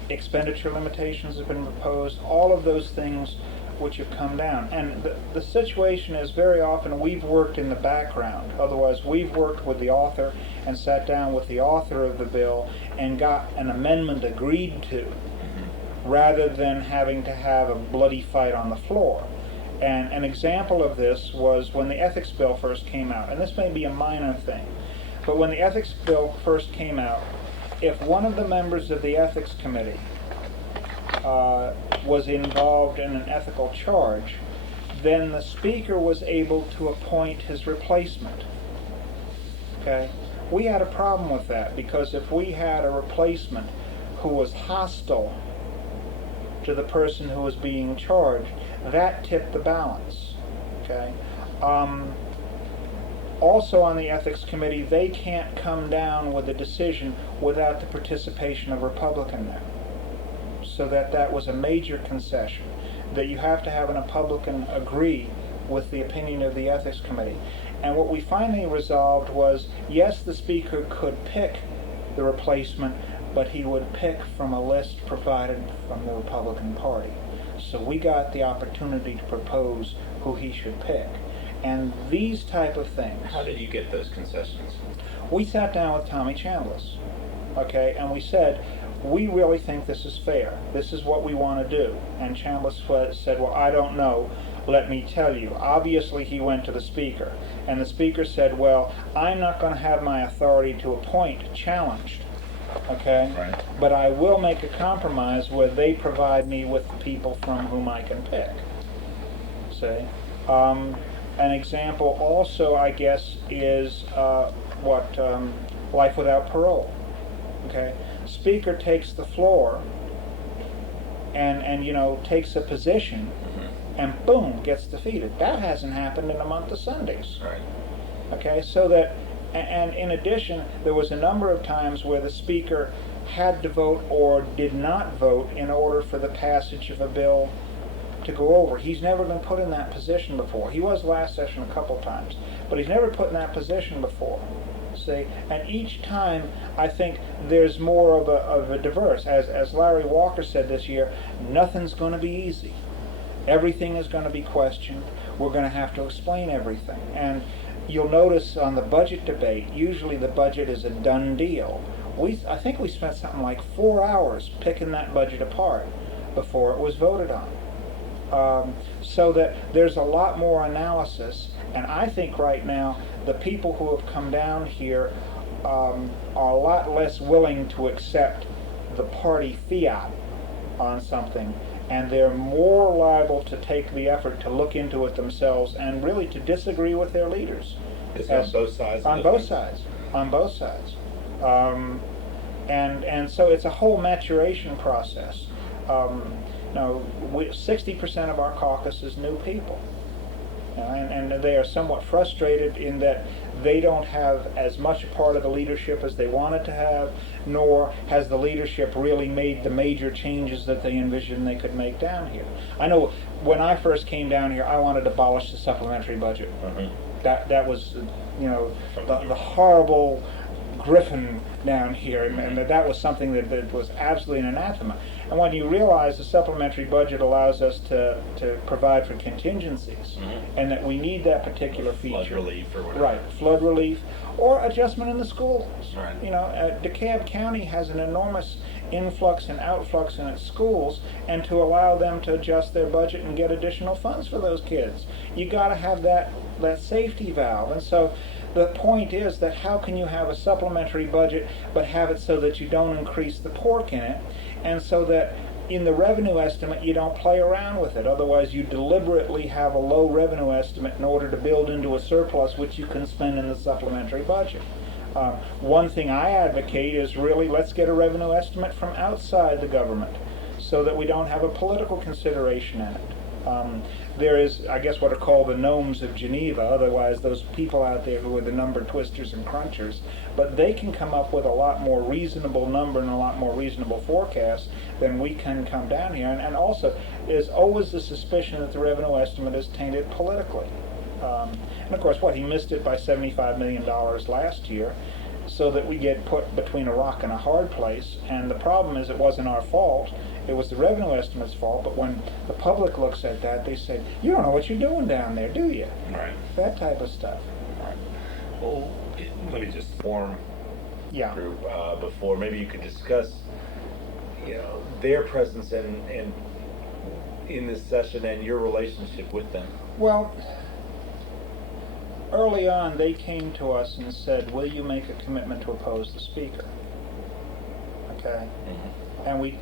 Expenditure limitations have been proposed. All of those things which have come down. And the situation is very often we've worked in the background. Otherwise, we've worked with the author and sat down with the author of the bill and got an amendment agreed to, rather than having to have a bloody fight on the floor. And an example of this was when the ethics bill first came out. And this may be a minor thing, but when the ethics bill first came out, if one of the members of the ethics committee was involved in an ethical charge, then the speaker was able to appoint his replacement. Okay? We had a problem with that, because if we had a replacement who was hostile to the person who was being charged, that tipped the balance. Okay? Also on the Ethics Committee, they can't come down with a decision without the participation of a Republican there. So that was a major concession, that you have to have a Republican agree with the opinion of the Ethics Committee. And what we finally resolved was, yes, the Speaker could pick the replacement, but he would pick from a list provided from the Republican Party. So we got the opportunity to propose who he should pick. And these type of things. How did you get those concessions? We sat down with Tommy Chambliss, okay, and we said, we really think this is fair. This is what we want to do. And Chambliss said, well, I don't know. Let me tell you. Obviously, he went to the Speaker. And the Speaker said, well, I'm not going to have my authority to appoint challenged. Okay? Right. But I will make a compromise where they provide me with the people from whom I can pick. See? An example also, I guess, is life without parole. Okay? Speaker takes the floor and takes a position, and boom, gets defeated. That hasn't happened in a month of Sundays. Right. Okay, so that, and in addition, there was a number of times where the Speaker had to vote or did not vote in order for the passage of a bill to go over. He's never been put in that position before. He was last session a couple times, but he's never put in that position before. See, and each time I think there's more of a diverse. As Larry Walker said this year, nothing's going to be easy. Everything is going to be questioned. We're going to have to explain everything. And you'll notice on the budget debate, usually the budget is a done deal. I think we spent something like 4 hours picking that budget apart before it was voted on. So that there's a lot more analysis, and I think right now the people who have come down here are a lot less willing to accept the party fiat on something, and they're more liable to take the effort to look into it themselves and really to disagree with their leaders. Is that on both sides? On both sides. On both sides. And so it's a whole maturation process. 60% of our caucus is new people. And they are somewhat frustrated in that they don't have as much a part of the leadership as they wanted to have, nor has the leadership really made the major changes that they envisioned they could make down here. I know when I first came down here, I wanted to abolish the supplementary budget. That was, the horrible griffin down here, and that was something that was absolutely an anathema. And when you realize the supplementary budget allows us to provide for contingencies, and that we need that particular feature. Flood relief or whatever. Right, flood relief, or adjustment in the schools. Right. DeKalb County has an enormous influx and outflux in its schools, and to allow them to adjust their budget and get additional funds for those kids, you got to have that safety valve. And so the point is that how can you have a supplementary budget but have it so that you don't increase the pork in it, and so that in the revenue estimate you don't play around with it. Otherwise you deliberately have a low revenue estimate in order to build into a surplus which you can spend in the supplementary budget. One thing I advocate is really let's get a revenue estimate from outside the government so that we don't have a political consideration in it. There is, I guess, what are called the gnomes of Geneva, otherwise those people out there who are the number twisters and crunchers, but they can come up with a lot more reasonable number and a lot more reasonable forecast than we can come down here. And also, there's always the suspicion that the revenue estimate is tainted politically. And of course, he missed it by $75 million last year, so that we get put between a rock and a hard place. And the problem is it wasn't our fault. It was the revenue estimate's fault, but when the public looks at that, they say, you don't know what you're doing down there, do you? Right. That type of stuff. Right. Well, let me just form group before. Maybe you could discuss, their presence in this session and your relationship with them. Well, early on, they came to us and said, will you make a commitment to oppose the Speaker? Okay? And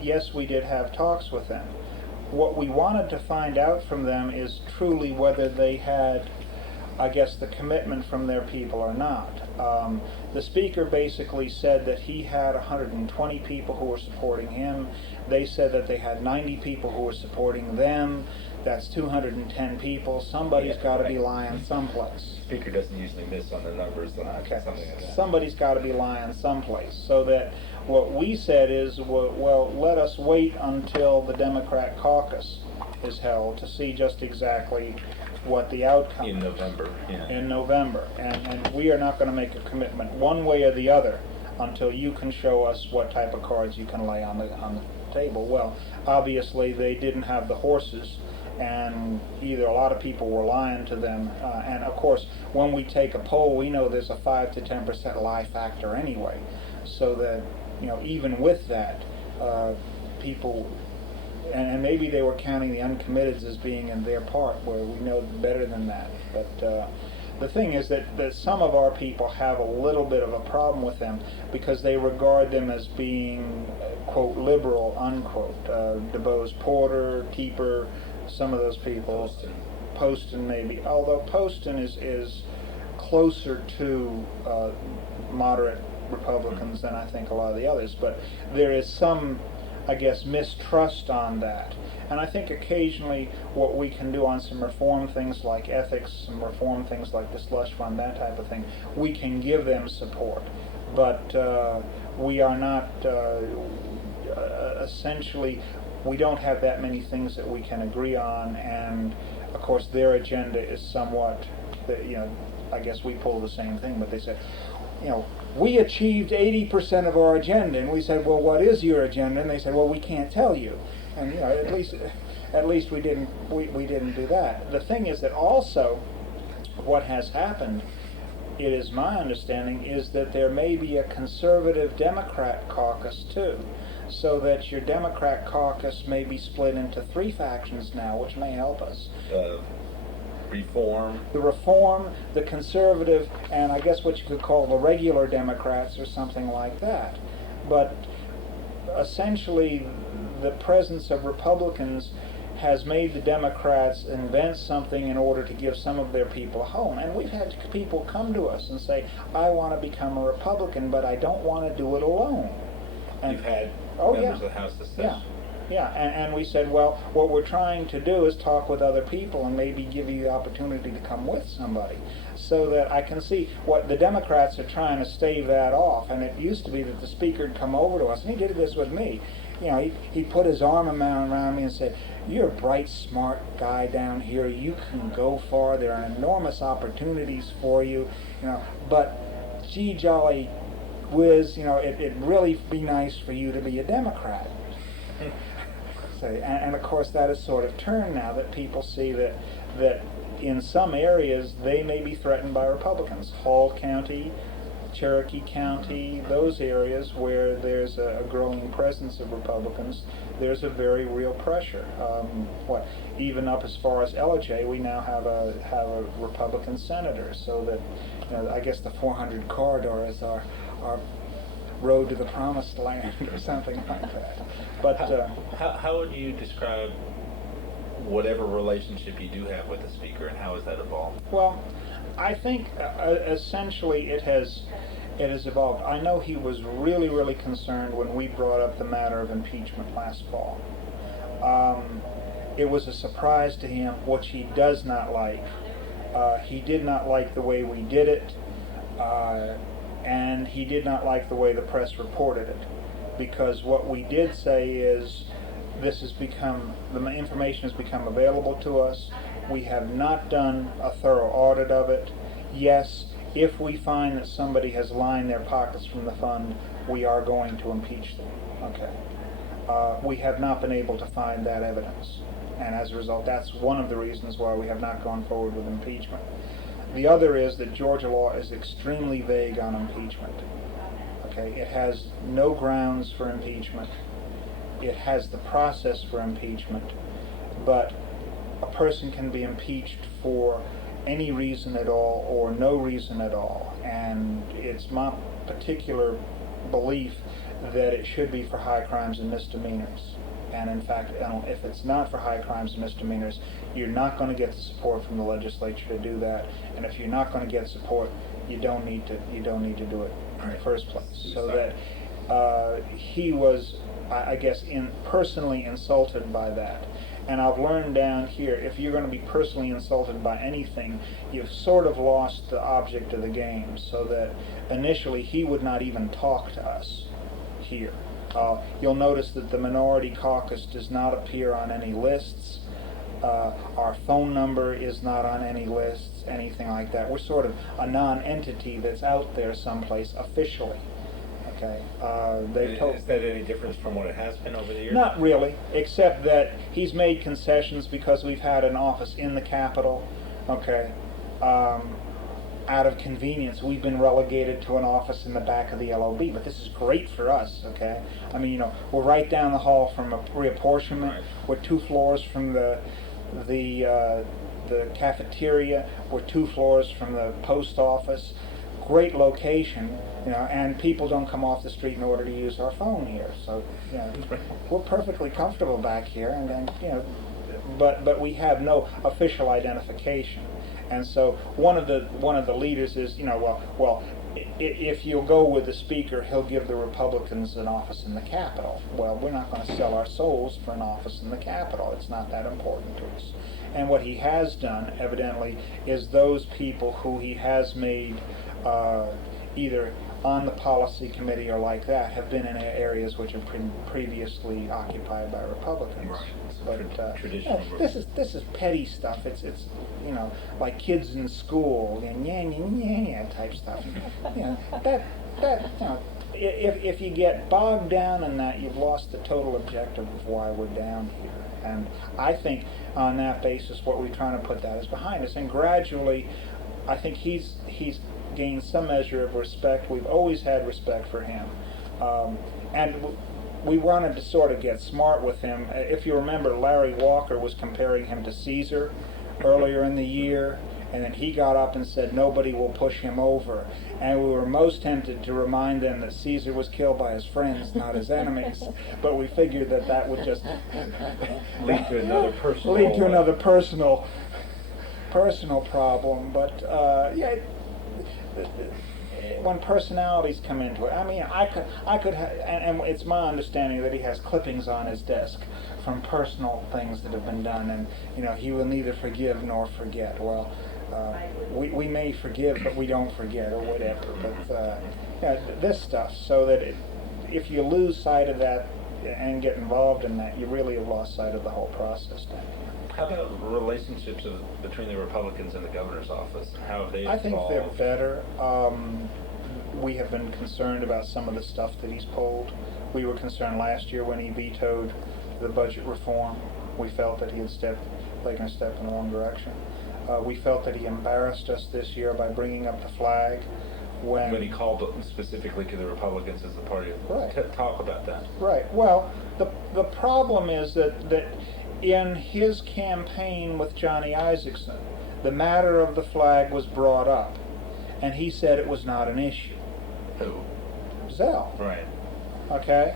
yes, we did have talks with them. What we wanted to find out from them is truly whether they had, I guess, the commitment from their people or not. The speaker basically said that he had 120 people who were supporting him. They said that they had 90 people who were supporting them. That's 210 people. Somebody's got to be lying someplace. Speaker doesn't usually miss on the numbers, something like that. Somebody's got to be lying someplace. So that what we said is, well, let us wait until the Democrat caucus is held to see just exactly what the outcome in November. Yeah. In November, and we are not going to make a commitment one way or the other until you can show us what type of cards you can lay on the table. Well, obviously they didn't have the horses, and either a lot of people were lying to them, and of course when we take a poll, we know there's a 5 to 10% lie factor anyway, so that even with that, people. And maybe they were counting the uncommitteds as being in their part, where we know better than that. But the thing is that some of our people have a little bit of a problem with them because they regard them as being, quote, liberal, unquote. DuBose Porter, Keeper, some of those people. Poston maybe. Although Poston is closer to moderate Republicans than I think a lot of the others. But there is some, I guess, mistrust on that. And I think occasionally what we can do on some reform things like ethics, some reform things like the slush fund, that type of thing, we can give them support. But we are not, essentially, we don't have that many things that we can agree on, and of course their agenda is somewhat, I guess we pull the same thing, but they said, we achieved 80% of our agenda, and we said, well, what is your agenda? And they said, well, we can't tell you. And at least we didn't do that. The thing is that also what has happened, it is my understanding, is that there may be a conservative Democrat caucus too, so that your Democrat caucus may be split into 3 factions now, which may help us. The Reform, the Conservative, and I guess what you could call the regular Democrats or something like that. But essentially, the presence of Republicans has made the Democrats invent something in order to give some of their people a home. And we've had people come to us and say, I want to become a Republican, but I don't want to do it alone. And you've had members of the House that said, yeah, and we said, well, what we're trying to do is talk with other people and maybe give you the opportunity to come with somebody, so that I can see what the Democrats are trying to stave that off. And it used to be that the speaker would come over to us, and he did this with me. He put his arm around me and said, you're a bright, smart guy down here. You can go far. There are enormous opportunities for you. But gee golly whiz, it'd really be nice for you to be a Democrat. And of course that has sort of turned now, that people see that in some areas they may be threatened by Republicans. Hall County, Cherokee County, those areas where there's a growing presence of Republicans, there's a very real pressure. Even up as far as LJ, we now have a Republican senator, so that I guess the 400 corridor is our road to the promised land or something like that. But how would you describe whatever relationship you do have with the speaker, and how has that evolved? Well, I think essentially it has evolved. I know he was really, really concerned when we brought up the matter of impeachment last fall. It was a surprise to him, which he does not like. He did not like the way we did it. And he did not like the way the press reported it, because what we did say is the information has become available to us. We have not done a thorough audit of it. Yes, if we find that somebody has lined their pockets from the fund, we are going to impeach them. Okay. We have not been able to find that evidence, and as a result, that's one of the reasons why we have not gone forward with impeachment. The other is that Georgia law is extremely vague on impeachment. Okay, it has no grounds for impeachment. It has the process for impeachment, but a person can be impeached for any reason at all or no reason at all. And it's my particular belief that it should be for high crimes and misdemeanors. And in fact, if it's not for high crimes and misdemeanors, you're not going to get the support from the legislature to do that. And if you're not going to get support, you don't need to do it in the first place. So that he was, I guess, personally insulted by that. And I've learned down here, if you're going to be personally insulted by anything, you've sort of lost the object of the game. So that initially he would not even talk to us here. You'll notice that the minority caucus does not appear on any lists. Our phone number is not on any lists, anything like that. We're sort of a non-entity that's out there someplace officially. Okay. Is that any difference from what it has been over the years? Not really, except that he's made concessions because we've had an office in the Capitol. Okay. Out of convenience, we've been relegated to an office in the back of the LOB, but this is great for us, okay? I mean, we're right down the hall from a reapportionment. Right. We're 2 floors from the cafeteria. We're 2 floors from the post office. Great location, and people don't come off the street in order to use our phone here. So, we're perfectly comfortable back here, and but we have no official identification. And so one of the leaders is, if you'll go with the speaker, he'll give the Republicans an office in the Capitol. Well, we're not going to sell our souls for an office in the Capitol. It's not that important to us. And what he has done, evidently, is those people who he has made either on the policy committee or like that have been in areas which have been previously occupied by Republicans. Right. But Traditional. this is petty stuff. It's like kids in school and type stuff. If you get bogged down in that, you've lost the total objective of why we're down here. And I think on that basis, what we're trying to put that is behind us. And gradually, I think he's gained some measure of respect. We've always had respect for him, and we wanted to sort of get smart with him. If you remember, Larry Walker was comparing him to Caesar earlier in the year, and then he got up and said nobody will push him over. And we were most tempted to remind them that Caesar was killed by his friends, not his enemies. But we figured that would just lead to another personal problem. But when personalities come into it, I mean, I could and it's my understanding that he has clippings on his desk from personal things that have been done, and he will neither forgive nor forget. Well, we may forgive, but we don't forget, or whatever. But this stuff, so that if you lose sight of that and get involved in that, you really have lost sight of the whole process down here. How about relationships between the Republicans and the governor's office? How have they evolved? I think they're better. We have been concerned about some of the stuff that he's pulled. We were concerned last year when he vetoed the budget reform. We felt that he had taken a step in the wrong direction. We felt that he embarrassed us this year by bringing up the flag when he called specifically to the Republicans as the party. Right. Talk about that. Right. Well, the problem is that in his campaign with Johnny Isaacson, the matter of the flag was brought up, and he said it was not an issue. Who? Zell. Right. Okay?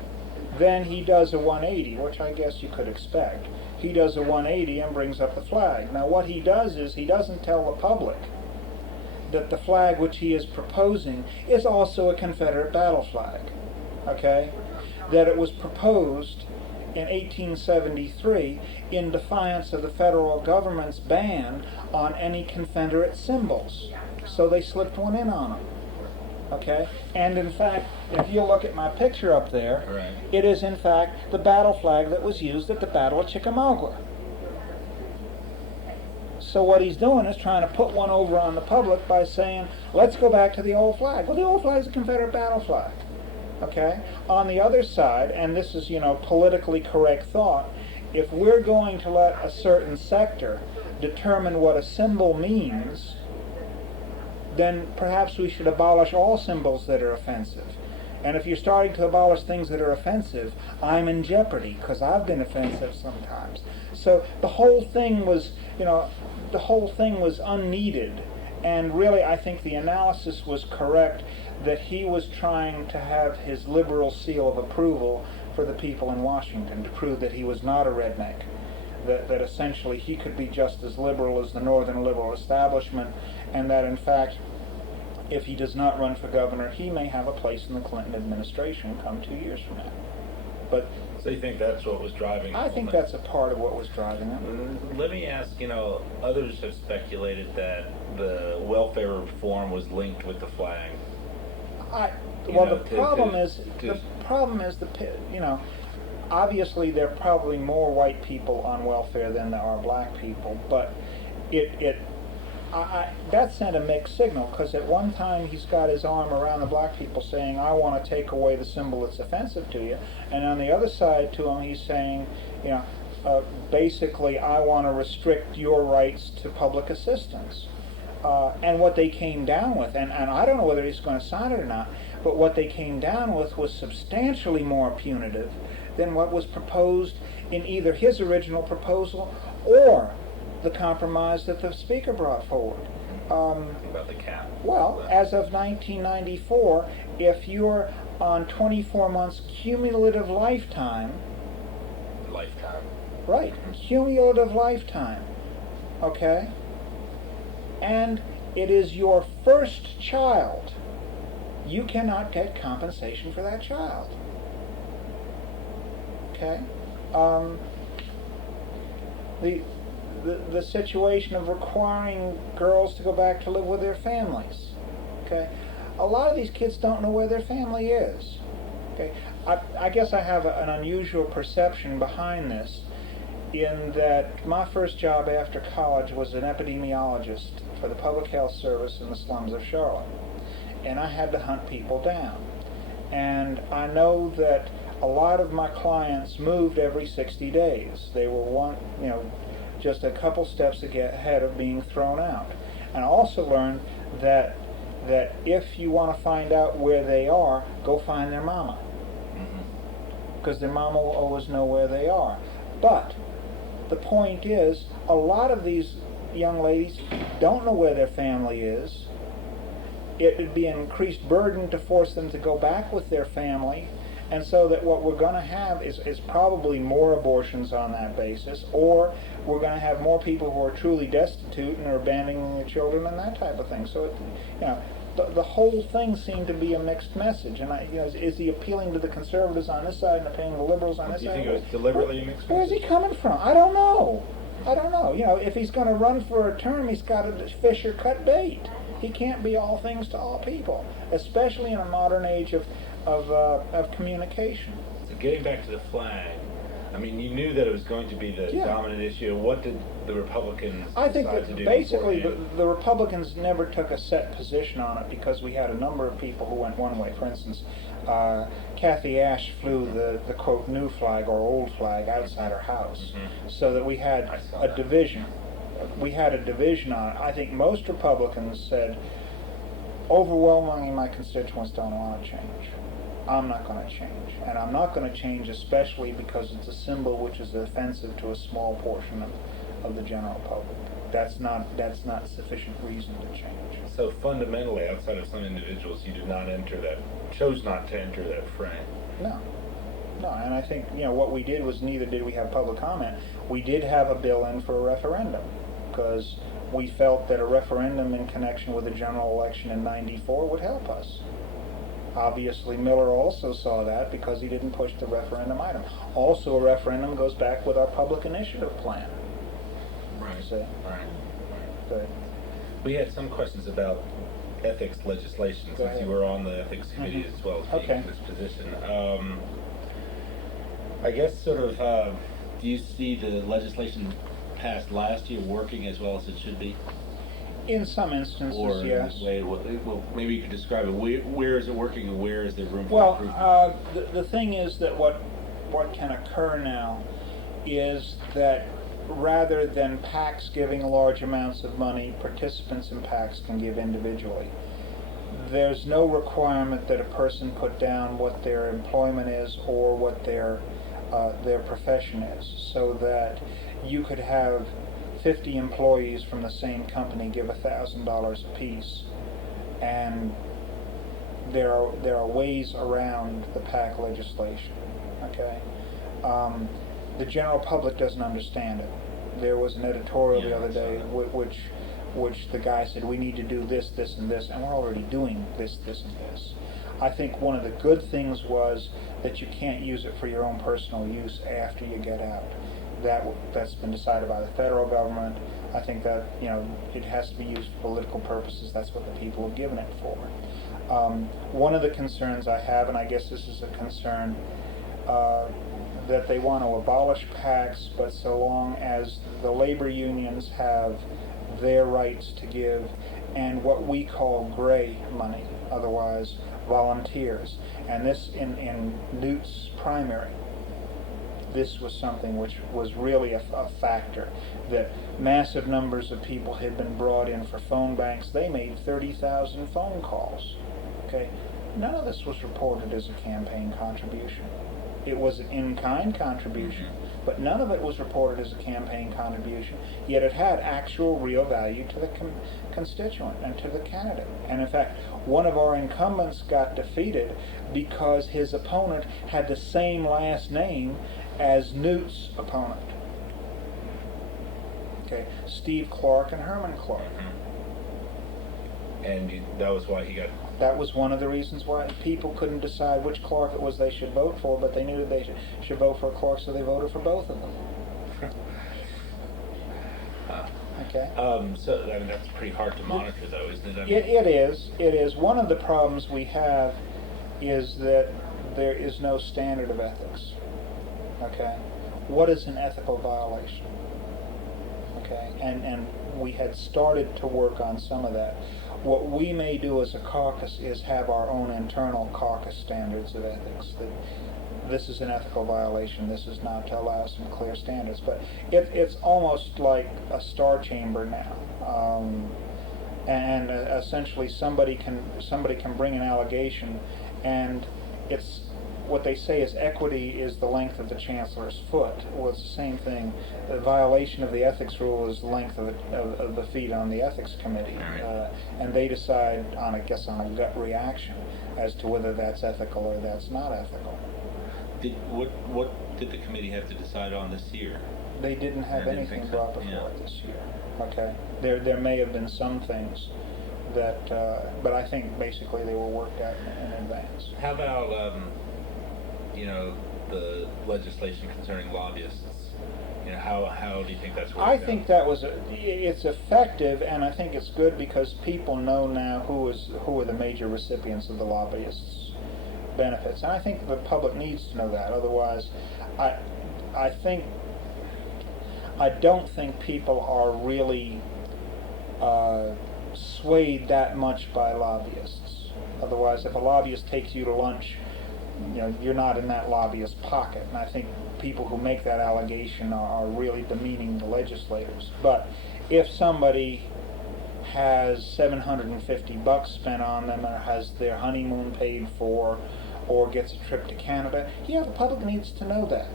Then he does a 180, which I guess you could expect. He does a 180 and brings up the flag. Now what he does is he doesn't tell the public that the flag which he is proposing is also a Confederate battle flag. Okay? That it was proposed in 1873 in defiance of the federal government's ban on any Confederate symbols. So they slipped one in on him. Okay? And in fact, if you look at my picture up there, right, it is in fact the battle flag that was used at the Battle of Chickamauga. So what he's doing is trying to put one over on the public by saying, let's go back to the old flag. Well, the old flag is a Confederate battle flag. Okay? On the other side, and this is, politically correct thought, if we're going to let a certain sector determine what a symbol means, then perhaps we should abolish all symbols that are offensive. And if you're starting to abolish things that are offensive, I'm in jeopardy, because I've been offensive sometimes. So the whole thing was, unneeded. And really, I think the analysis was correct that he was trying to have his liberal seal of approval for the people in Washington to prove that he was not a redneck, that essentially he could be just as liberal as the northern liberal establishment, and that in fact, if he does not run for governor, he may have a place in the Clinton administration come 2 years from now. But so you think that's what was driving it? I think that's a part of what was driving it. Let me ask, others have speculated that the welfare reform was linked with the flag. The problem is, obviously there are probably more white people on welfare than there are black people, but that sent a mixed signal, because at one time he's got his arm around the black people saying, I want to take away the symbol that's offensive to you, and on the other side to him he's saying, basically I want to restrict your rights to public assistance. And what they came down with, and I don't know whether he's going to sign it or not, but what they came down with was substantially more punitive than what was proposed in either his original proposal or the compromise that the Speaker brought forward. About the cap. Well, as of 1994, if you're on 24 months cumulative lifetime... Lifetime. Right, cumulative lifetime, okay? And it is your first child, you cannot get compensation for that child. Okay? The situation of requiring girls to go back to live with their families. Okay? A lot of these kids don't know where their family is. Okay? I guess I have an unusual perception behind this, in that my first job after college was an epidemiologist for the Public Health Service in the slums of Charlotte. And I had to hunt people down. And I know that a lot of my clients moved every 60 days. They were just a couple steps ahead of being thrown out. And I also learned that if you want to find out where they are, go find their mama. Because their mama will always know where they are. But the point is, a lot of these young ladies don't know where their family is. It would be an increased burden to force them to go back with their family, and so that what we're going to have is probably more abortions on that basis, or we're going to have more people who are truly destitute and are abandoning their children and that type of thing. So, the whole thing seemed to be a mixed message. And is he appealing to the conservatives on this side and appealing to the liberals on this side? Do you think it was deliberately a mixed message? Where's he coming from? I don't know. If he's going to run for a term, he's got to fish or cut bait. He can't be all things to all people, especially in a modern age of communication. So getting back to the flag, you knew that it was going to be the dominant issue. What did the Republicans I think decide that to do basically beforehand? the Republicans never took a set position on it, because we had a number of people who went one way. For instance, Kathy Ash flew the quote new flag or old flag outside her house, so that we had a division. We had a division on it. I think most Republicans said, overwhelmingly my constituents don't want to change. I'm not going to change. And I'm not going to change especially because it's a symbol which is offensive to a small portion of the general public. That's not sufficient reason to change. So fundamentally, outside of some individuals, you chose not to enter that fray. No, and I think, what we did was, neither did we have public comment. We did have a bill in for a referendum, because we felt that a referendum in connection with the general election in '94 would help us. Obviously, Miller also saw that, because he didn't push the referendum item. Also, a referendum goes back with our public initiative plan. Right. See? Right. Good. We had some questions about ethics legislation, Go since ahead. you were on the ethics committee as well as being in this position. I guess do you see the legislation passed last year working as well as it should be? In some instances, Or yes. well, maybe you could describe it. Where is it working, and where is there room for improvement? Well, the thing is that what can occur now is that rather than PACs giving large amounts of money, participants in PACs can give individually. There's no requirement that a person put down what their employment is or what their profession is, so that you could have 50 employees from the same company give $1,000 apiece, and there are ways around the PAC legislation. okay? The general public doesn't understand it. There was an editorial the other day which the guy said, we need to do this, this, and this, and we're already doing this, this, and this. I think one of the good things was that you can't use it for your own personal use after you get out. That's been decided by the federal government. I think that, you know, it has to be used for political purposes. That's what the people have given it for. One of the concerns I have, and I guess this is a concern, that they want to abolish PACs, but so long as the labor unions have their rights to give and what we call gray money, otherwise volunteers. And this, in Newt's primary, this was something which was really a factor, that massive numbers of people had been brought in for phone banks. They made 30,000 phone calls. Okay, none of this was reported as a campaign contribution. It was an in-kind contribution, but none of it was reported as a campaign contribution, yet it had actual real value to the constituent and to the candidate. And in fact, one of our incumbents got defeated because his opponent had the same last name as Newt's opponent. Okay, Steve Clark and Herman Clark. And that was why he got... That was one of the reasons why people couldn't decide which Clark it was they should vote for, but they knew that they should vote for Clark, so they voted for both of them. Okay. So I mean, that's pretty hard to monitor, though, isn't it? I mean, It is. It is. One of the problems we have is that there is no standard of ethics. Okay. What is an ethical violation? Okay. And we had started to work on some of that. What we may do as a caucus is have our own internal caucus standards of ethics. That this is an ethical violation, this is not, to allow some clear standards. But it's almost like a star chamber now. And essentially somebody can bring an allegation, and it's what they say is equity is the length of the chancellor's foot. Well, it's the same thing. The violation of the ethics rule is the length of the feet on the ethics committee, and they decide on, I guess, on a gut reaction as to whether that's ethical or that's not ethical. What did the committee have to decide on this year? They didn't have anything brought before it this year. Okay, there may have been some things that, but I think basically they were worked out in advance. How about you know, the legislation concerning lobbyists? You know, how do you think that's worked I out? think that it's effective, and I think it's good because people know now who are the major recipients of the lobbyists' benefits, and I think the public needs to know that. Otherwise, I don't think people are really swayed that much by lobbyists. Otherwise, if a lobbyist takes you to lunch, you know, you're not in that lobbyist's pocket. And I think people who make that allegation are really demeaning the legislators. But if somebody has $750 spent on them, or has their honeymoon paid for, or gets a trip to Canada, yeah, the public needs to know that.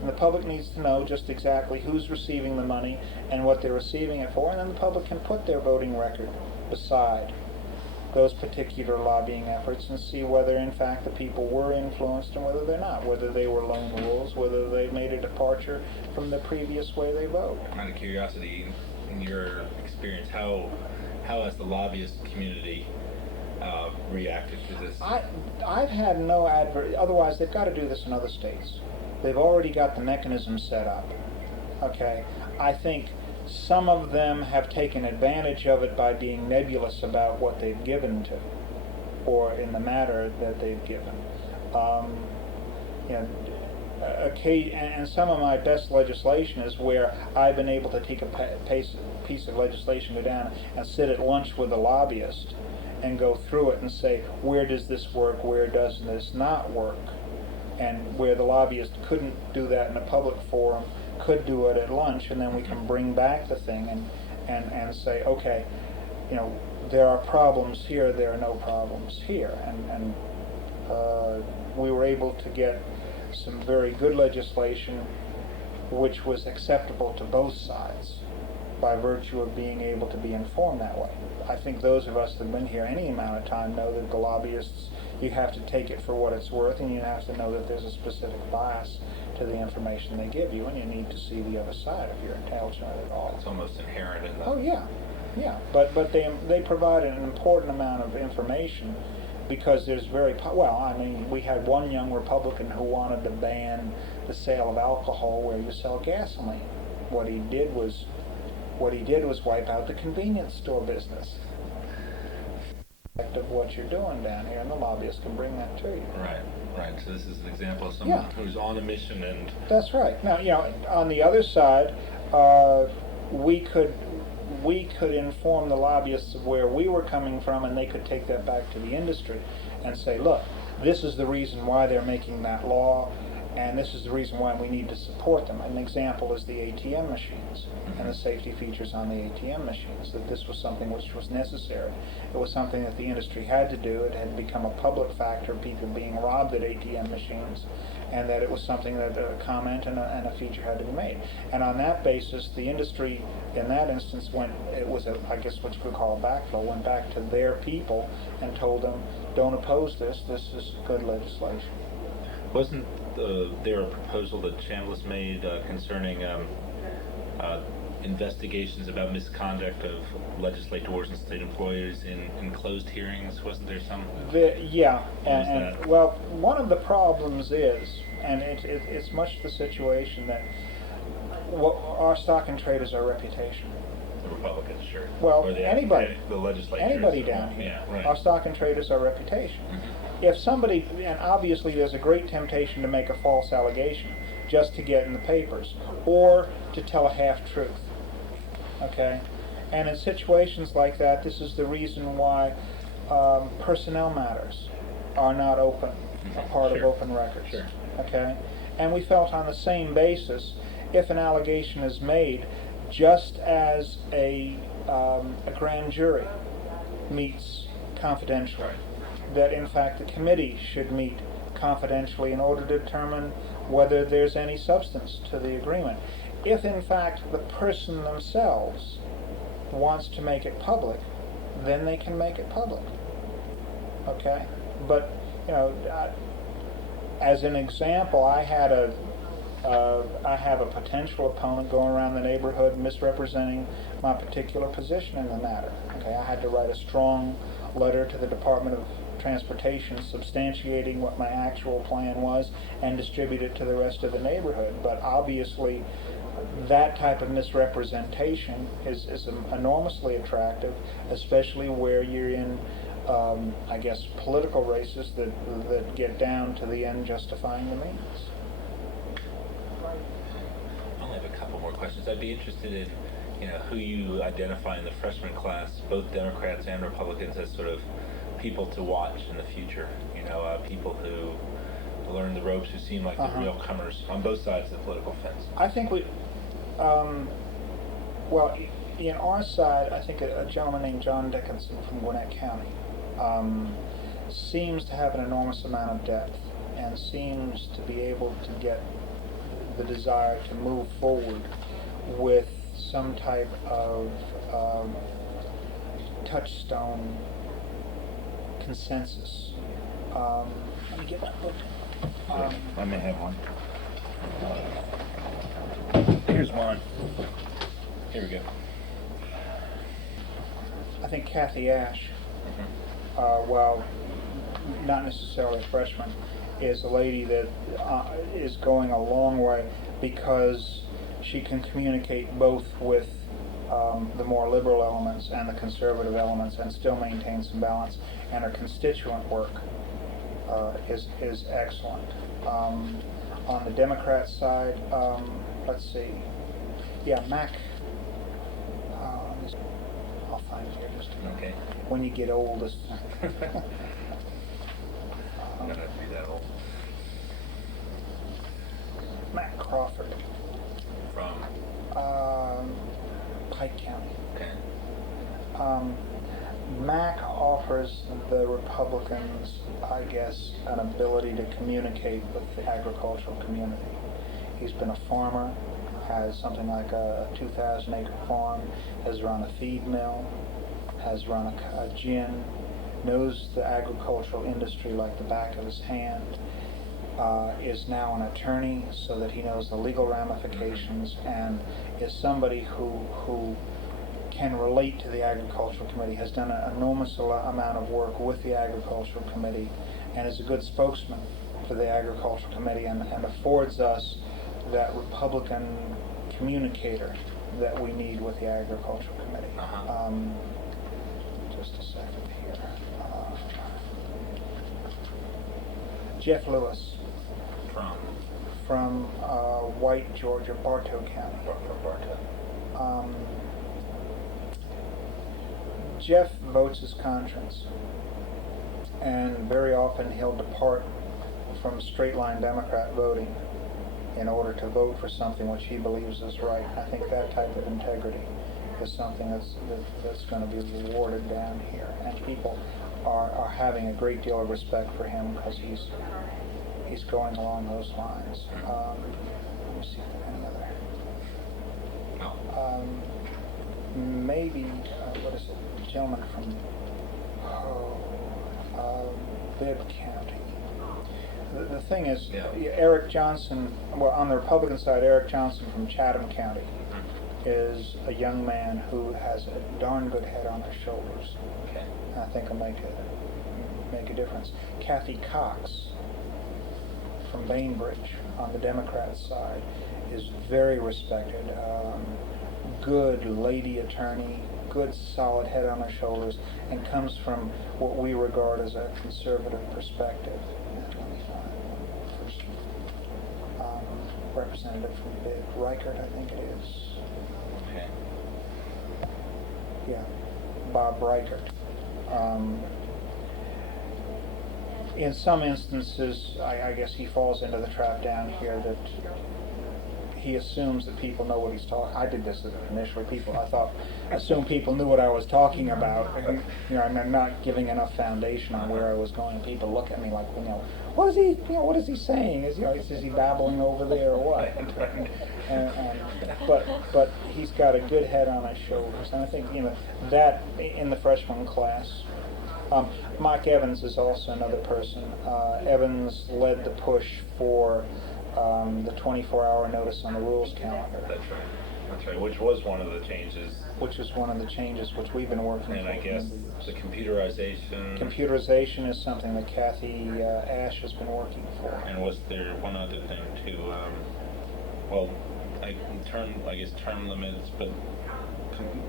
And the public needs to know just exactly who's receiving the money and what they're receiving it for, and then the public can put their voting record beside those particular lobbying efforts and see whether in fact the people were influenced and whether they're not, whether they were lone wolves, whether they made a departure from the previous way they vote. Out of curiosity, in your experience, how has the lobbyist community reacted to this? I've had no otherwise they've got to do this in other states. They've already got the mechanism set up. Okay, I think some of them have taken advantage of it by being nebulous about what they've given to, or in the matter that they've given. You know, and some of my best legislation is where I've been able to take a piece of legislation, go down and sit at lunch with a lobbyist and go through it and say, where does this work, where does this not work? And where the lobbyist couldn't do that in a public forum, could do it at lunch, and then we can bring back the thing and say, okay, you know, there are problems here, there are no problems here. And we were able to get some very good legislation which was acceptable to both sides by virtue of being able to be informed that way. I think those of us that have been here any amount of time know that the lobbyists you have to take it for what it's worth, and you have to know that there's a specific bias to the information they give you, and you need to see the other side if you're intelligent at all. It's almost inherent in the... Oh yeah, yeah. But they provide an important amount of information because there's well, I mean, we had one young Republican who wanted to ban the sale of alcohol where you sell gasoline. What he did was wipe out the convenience store business. Of what you're doing down here, and the lobbyists can bring that to you. Right. So this is an example of someone who's on a mission and... That's right. Now, on the other side, we could inform the lobbyists of where we were coming from, and they could take that back to the industry and say, look, this is the reason why they're making that law, and this is the reason why we need to support them. An example is the ATM machines and the safety features on the ATM machines, that this was something which was necessary. It was something that the industry had to do. It had become a public factor, people being robbed at ATM machines, and that it was something that a comment and a feature had to be made. And on that basis, the industry, in that instance, I guess what you could call a backflow, went back to their people and told them, don't oppose this, this is good legislation. Wasn't there a proposal that Chambliss made concerning investigations about misconduct of legislators and state employees in closed hearings? Wasn't there some? Yeah, and well, one of the problems is, and it's much the situation that our stock and trade is our reputation. The Republicans, sure. Well, or anybody, the legislature. Anybody down here. Yeah, right. Our stock and trade is our reputation. Mm-hmm. If somebody, and obviously there's a great temptation to make a false allegation just to get in the papers, or to tell a half-truth. Okay? And in situations like that, this is the reason why personnel matters are not open, a part of open records. Sure. Okay? And we felt on the same basis, if an allegation is made, just as a grand jury meets confidentially, that in fact the committee should meet confidentially in order to determine whether there's any substance to the agreement. If in fact the person themselves wants to make it public, then they can make it public. Okay? But, as an example, I have a potential opponent going around the neighborhood misrepresenting my particular position in the matter. Okay, I had to write a strong letter to the Department of Transportation substantiating what my actual plan was and distribute it to the rest of the neighborhood. But obviously, that type of misrepresentation is enormously attractive, especially where you're in, I guess, political races that get down to the end justifying the means. I only have a couple more questions. I'd be interested in, who you identify in the freshman class, both Democrats and Republicans, as sort of people to watch in the future. People who learn the ropes, who seem like the real comers on both sides of the political fence. I think well, in our side, I think a gentleman named John Dickinson from Gwinnett County seems to have an enormous amount of depth and seems to be able to get the desire to move forward with some type of touchstone consensus. Let me get that book. I may have one. Here's one. Here we go. I think Kathy Ash, while not necessarily a freshman, is a lady that is going a long way because she can communicate both with the more liberal elements and the conservative elements and still maintain some balance. And her constituent work is excellent. On the Democrat side, let's see. Yeah, Mac. I'll find it here just a minute. Okay. When you get old, it's I'm not going to be that old. Mac Crawford From? Pike County. Okay. Mac offers the Republicans, I guess, an ability to communicate with the agricultural community. He's been a farmer, has something like a 2,000-acre farm, has run a feed mill, has run a gin, knows the agricultural industry like the back of his hand, is now an attorney so that he knows the legal ramifications, and is somebody who can relate to the Agricultural Committee, has done an enormous amount of work with the Agricultural Committee, and is a good spokesman for the Agricultural Committee, and affords us that Republican communicator that we need with the Agricultural Committee. Just a second here. Jeff Lewis. From White, Georgia, Bartow County. Jeff votes his conscience, and very often he'll depart from straight line Democrat voting in order to vote for something which he believes is right. I think that type of integrity is something that's going to be rewarded down here, and people are having a great deal of respect for him because he's going along those lines. Let me see if there are any other. Maybe what is it? The gentleman from Bibb County. The thing is, Eric Johnson, well, on the Republican side, Eric Johnson from Chatham County is a young man who has a darn good head on his shoulders. Okay. And I think will make a difference. Kathy Cox from Bainbridge on the Democrat side is very respected. Good lady attorney, good solid head on her shoulders, and comes from what we regard as a conservative perspective. Representative from Bibb, Reichert, I think it is. Okay. Yeah, Bob Reichert. In some instances, I guess he falls into the trap down here that he assumes that people know what he's talking. I did this initially. Assume people knew what I was talking about. And, I'm not giving enough foundation on where I was going. People look at me like, what is he saying? Is he babbling over there or what? But he's got a good head on his shoulders, and I think that in the freshman class. Mike Evans is also another person. Evans led the push for the 24-hour notice on the rules calendar. That's right. Which was one of the changes. Which is one of the changes which we've been working on. And I guess the computerization. Computerization is something that Kathy Ash has been working for. And was there one other thing too? Term limits, but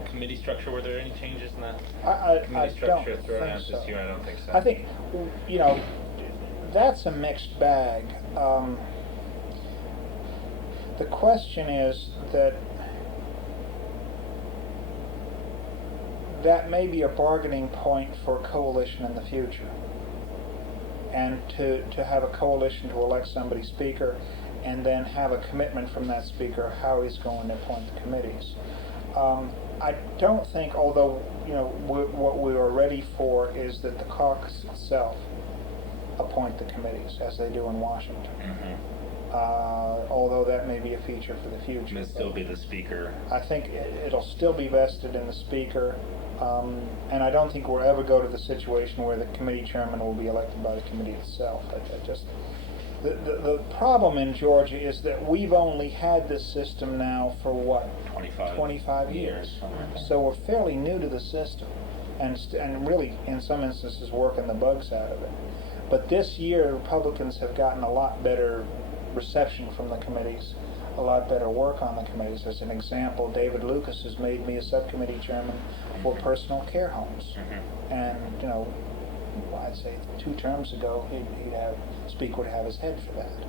committee structure. Were there any changes in that? Committee structure thrown out this year? I don't think so. I think that's a mixed bag. The question is that may be a bargaining point for coalition in the future, and to have a coalition to elect somebody speaker, and then have a commitment from that speaker how he's going to appoint the committees. I don't think, although what we are ready for is that the caucus itself appoint the committees as they do in Washington. Although that may be a feature for the future. It'll still be the speaker. I think it'll still be vested in the speaker, and I don't think we'll ever go to the situation where the committee chairman will be elected by the committee itself. The problem in Georgia is that we've only had this system now for 25 years. So we're fairly new to the system, and really in some instances working the bugs out of it. But this year Republicans have gotten a lot better reception from the committees, a lot better work on the committees. As an example, David Lucas has made me a subcommittee chairman for personal care homes, and I'd say 2 terms ago Speaker would have his head for that.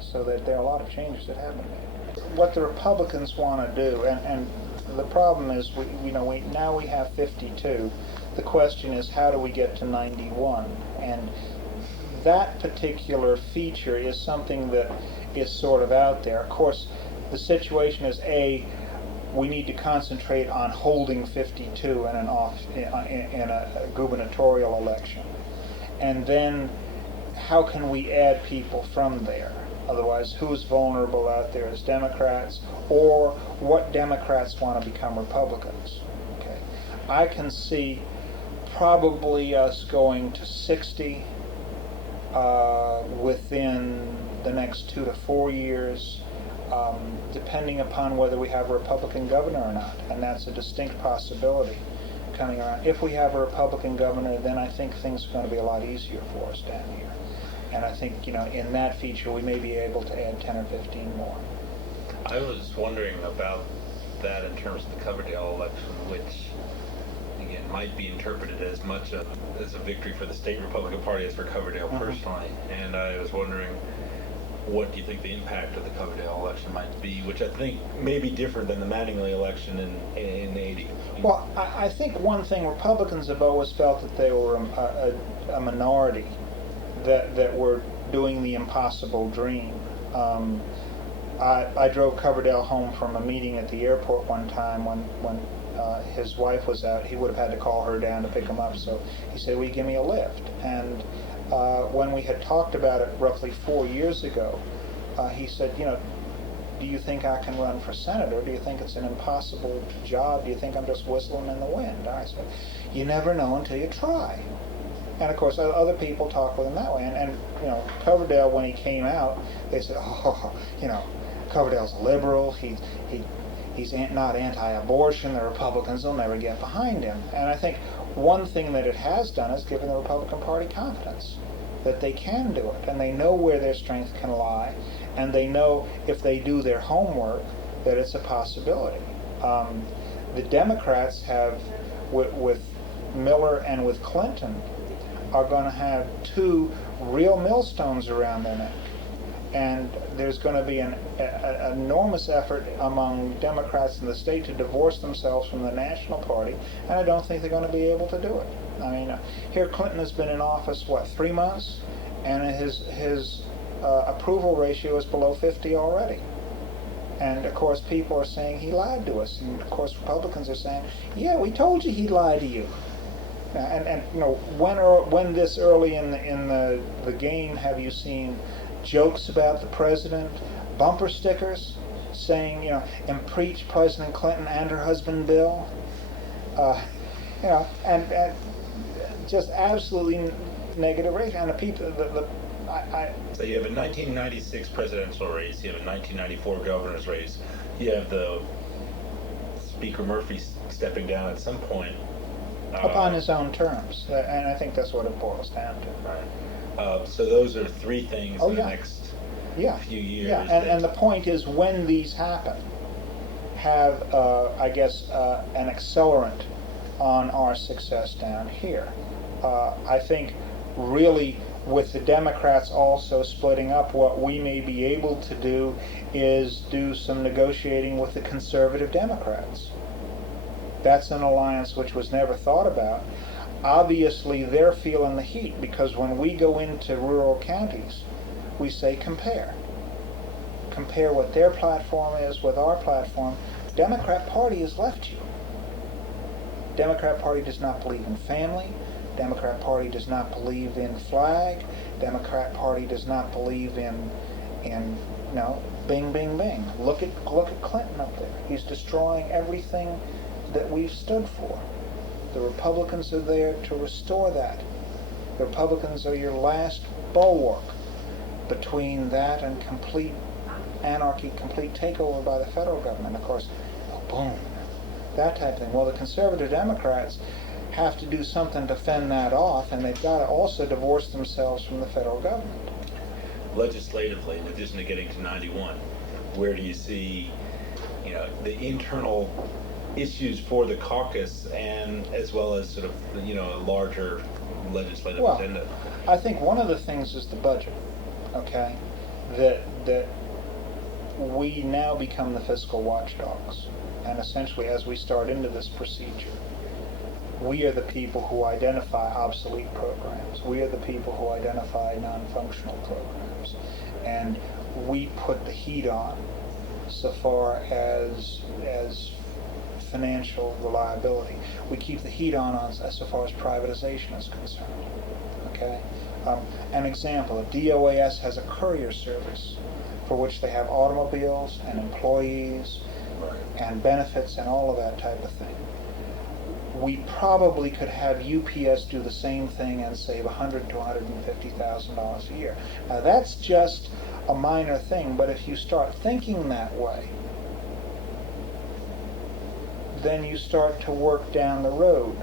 So that there are a lot of changes that have been made. What the Republicans want to do, and the problem is now we have 52. The question is, how do we get to 91? And that particular feature is something that is sort of out there. Of course, the situation is we need to concentrate on holding 52 in a gubernatorial election, and then how can we add people from there? Otherwise, who's vulnerable out there as Democrats, or what Democrats want to become Republicans? Okay, I can see probably us going to 60 within the next 2 to 4 years, depending upon whether we have a Republican governor or not, and that's a distinct possibility coming around. If we have a Republican governor, then I think things are going to be a lot easier for us down here. And I think, in that feature, we may be able to add 10 or 15 more. I was wondering about that in terms of the Coverdale election, which, again, might be interpreted as much as a victory for the state Republican Party as for Coverdale personally. And I was wondering, what do you think the impact of the Coverdale election might be, which I think may be different than the Mattingly election in 80? Well, I think one thing, Republicans have always felt that they were a minority that were doing the impossible dream. I drove Coverdale home from a meeting at the airport one time when his wife was out. He would have had to call her down to pick him up, so he said, "Will you give me a lift?" And when we had talked about it roughly 4 years ago, he said, "Do you think I can run for senator? Do you think it's an impossible job? Do you think I'm just whistling in the wind?" And I said, "You never know until you try." And of course, other people talk with him that way. And Coverdale, when he came out, they said, "Oh, Coverdale's a liberal. He's not anti-abortion. The Republicans will never get behind him." And I think one thing that it has done is given the Republican Party confidence that they can do it, and they know where their strength can lie, and they know if they do their homework that it's a possibility. The Democrats have, with Miller and with Clinton, are going to have two real millstones around their neck. And there's going to be an enormous effort among Democrats in the state to divorce themselves from the national party, and I don't think they're going to be able to do it. I mean, here Clinton has been in office, 3 months, and his approval ratio is below 50 already. And of course people are saying he lied to us, and of course Republicans are saying, "Yeah, we told you he lied to you." And when this early in the game have you seen jokes about the president, bumper stickers saying, "Impeach President Clinton and her husband Bill," and just absolutely negative ratio. And the people, So you have a 1996 presidential race, you have a 1994 governor's race, you have the Speaker Murphy stepping down at some point. Upon his own terms, and I think that's what it boils down to. Right. So those are three things in the next few years. Yeah, and the point is, when these happen, have, an accelerant on our success down here. I think, really, with the Democrats also splitting up, what we may be able to do is do some negotiating with the conservative Democrats. That's an alliance which was never thought about. Obviously, they're feeling the heat, because when we go into rural counties, we say compare. Compare what their platform is with our platform. Democrat Party has left you. Democrat Party does not believe in family. Democrat Party does not believe in flag. Democrat Party does not believe in bing, bing, bing. Look at Clinton up there. He's destroying everything that we've stood for. The Republicans are there to restore that. The Republicans are your last bulwark between that and complete anarchy, complete takeover by the federal government. Of course, boom, that type of thing. Well, the conservative Democrats have to do something to fend that off, and they've got to also divorce themselves from the federal government. Legislatively, in addition to getting to 91, where do you see, the internal issues for the caucus, and as well as sort of, a larger legislative agenda? I think one of the things is the budget, okay? That we now become the fiscal watchdogs, and essentially, as we start into this procedure, we are the people who identify obsolete programs. We are the people who identify non-functional programs. And we put the heat on so far as financial reliability. We keep the heat on so far as privatization is concerned. Okay? An example, DOAS has a courier service for which they have automobiles and employees and benefits and all of that type of thing. we probably could have UPS do the same thing and save $100,000 to $150,000 a year. Now that's just a minor thing, but if you start thinking that way, then you start to work down the road.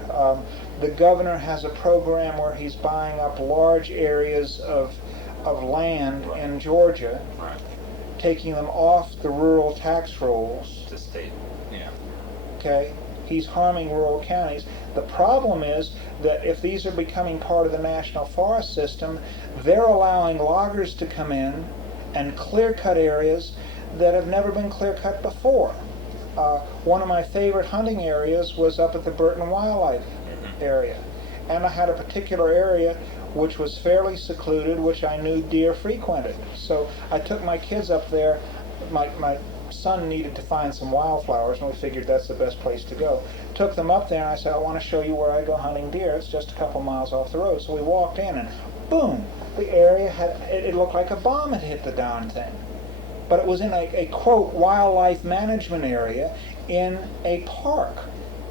The governor has a program where he's buying up large areas of land in Georgia, taking them off the rural tax rolls. The state, yeah. Okay? He's harming rural counties. The problem is that if these are becoming part of the national forest system, they're allowing loggers to come in and clear-cut areas that have never been clear-cut before. One of my favorite hunting areas was up at the Burton Wildlife area. And I had a particular area which was fairly secluded, which I knew deer frequented. So I took my kids up there. My son needed to find some wildflowers, and we figured that's the best place to go. Took them up there, and I said, I want to show you where I go hunting deer. It's just a couple miles off the road. So we walked in, and boom, the area it looked like a bomb had hit the darn thing. But it was in a quote, wildlife management area in a park.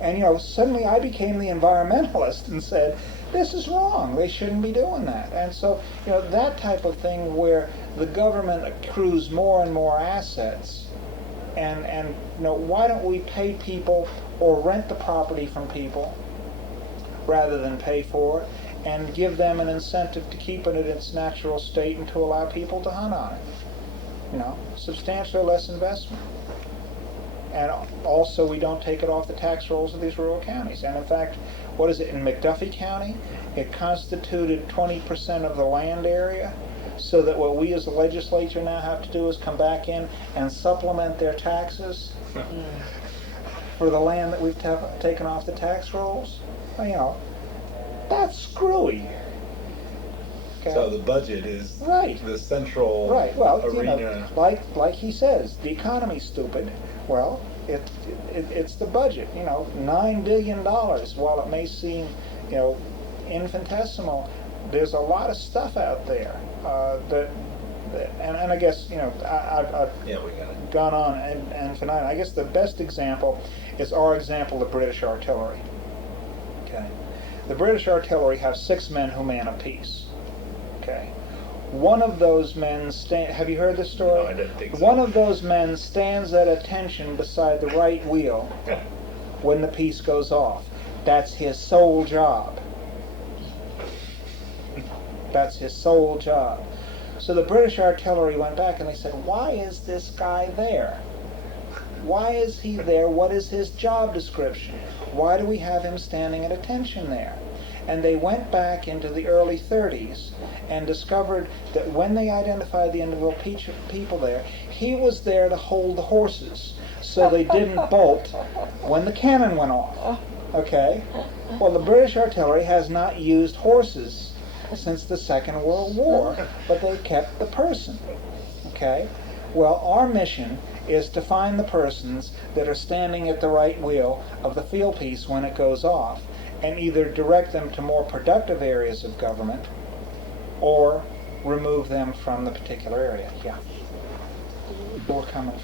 And, suddenly I became the environmentalist and said, this is wrong. They shouldn't be doing that. And so, that type of thing where the government accrues more and more assets, and why don't we pay people or rent the property from people rather than pay for it, and give them an incentive to keep it in its natural state and to allow people to hunt on it. Substantially less investment. And also we don't take it off the tax rolls of these rural counties. And in fact, what is it, in McDuffie County, it constituted 20% of the land area, so that what we as a legislature now have to do is come back in and supplement their taxes for the land that we've taken off the tax rolls. That's screwy. Okay. So the budget is right. The central arena. Like he says, the economy's stupid. Well, it's the budget. $9 billion. While it may seem, infinitesimal, there's a lot of stuff out there and I guess I've gone on and tonight. I guess the best example is our example of British artillery. Okay, the British artillery have 6 men who man a piece. Okay. One of those men have you heard this story? No, I didn't think so. One of those men stands at attention beside the right wheel when the piece goes off. That's his sole job. That's his sole job. So the British artillery went back and they said, why is this guy there? Why is he there? What is his job description? Why do we have him standing at attention there? And they went back into the early 30s and discovered that when they identified the individual people there, he was there to hold the horses so they didn't bolt when the cannon went off. Okay? Well, the British artillery has not used horses since the Second World War, but they kept the person. Okay? Well, our mission is to find the persons that are standing at the right wheel of the field piece when it goes off, and either direct them to more productive areas of government or remove them from the particular area. Yeah. We're coming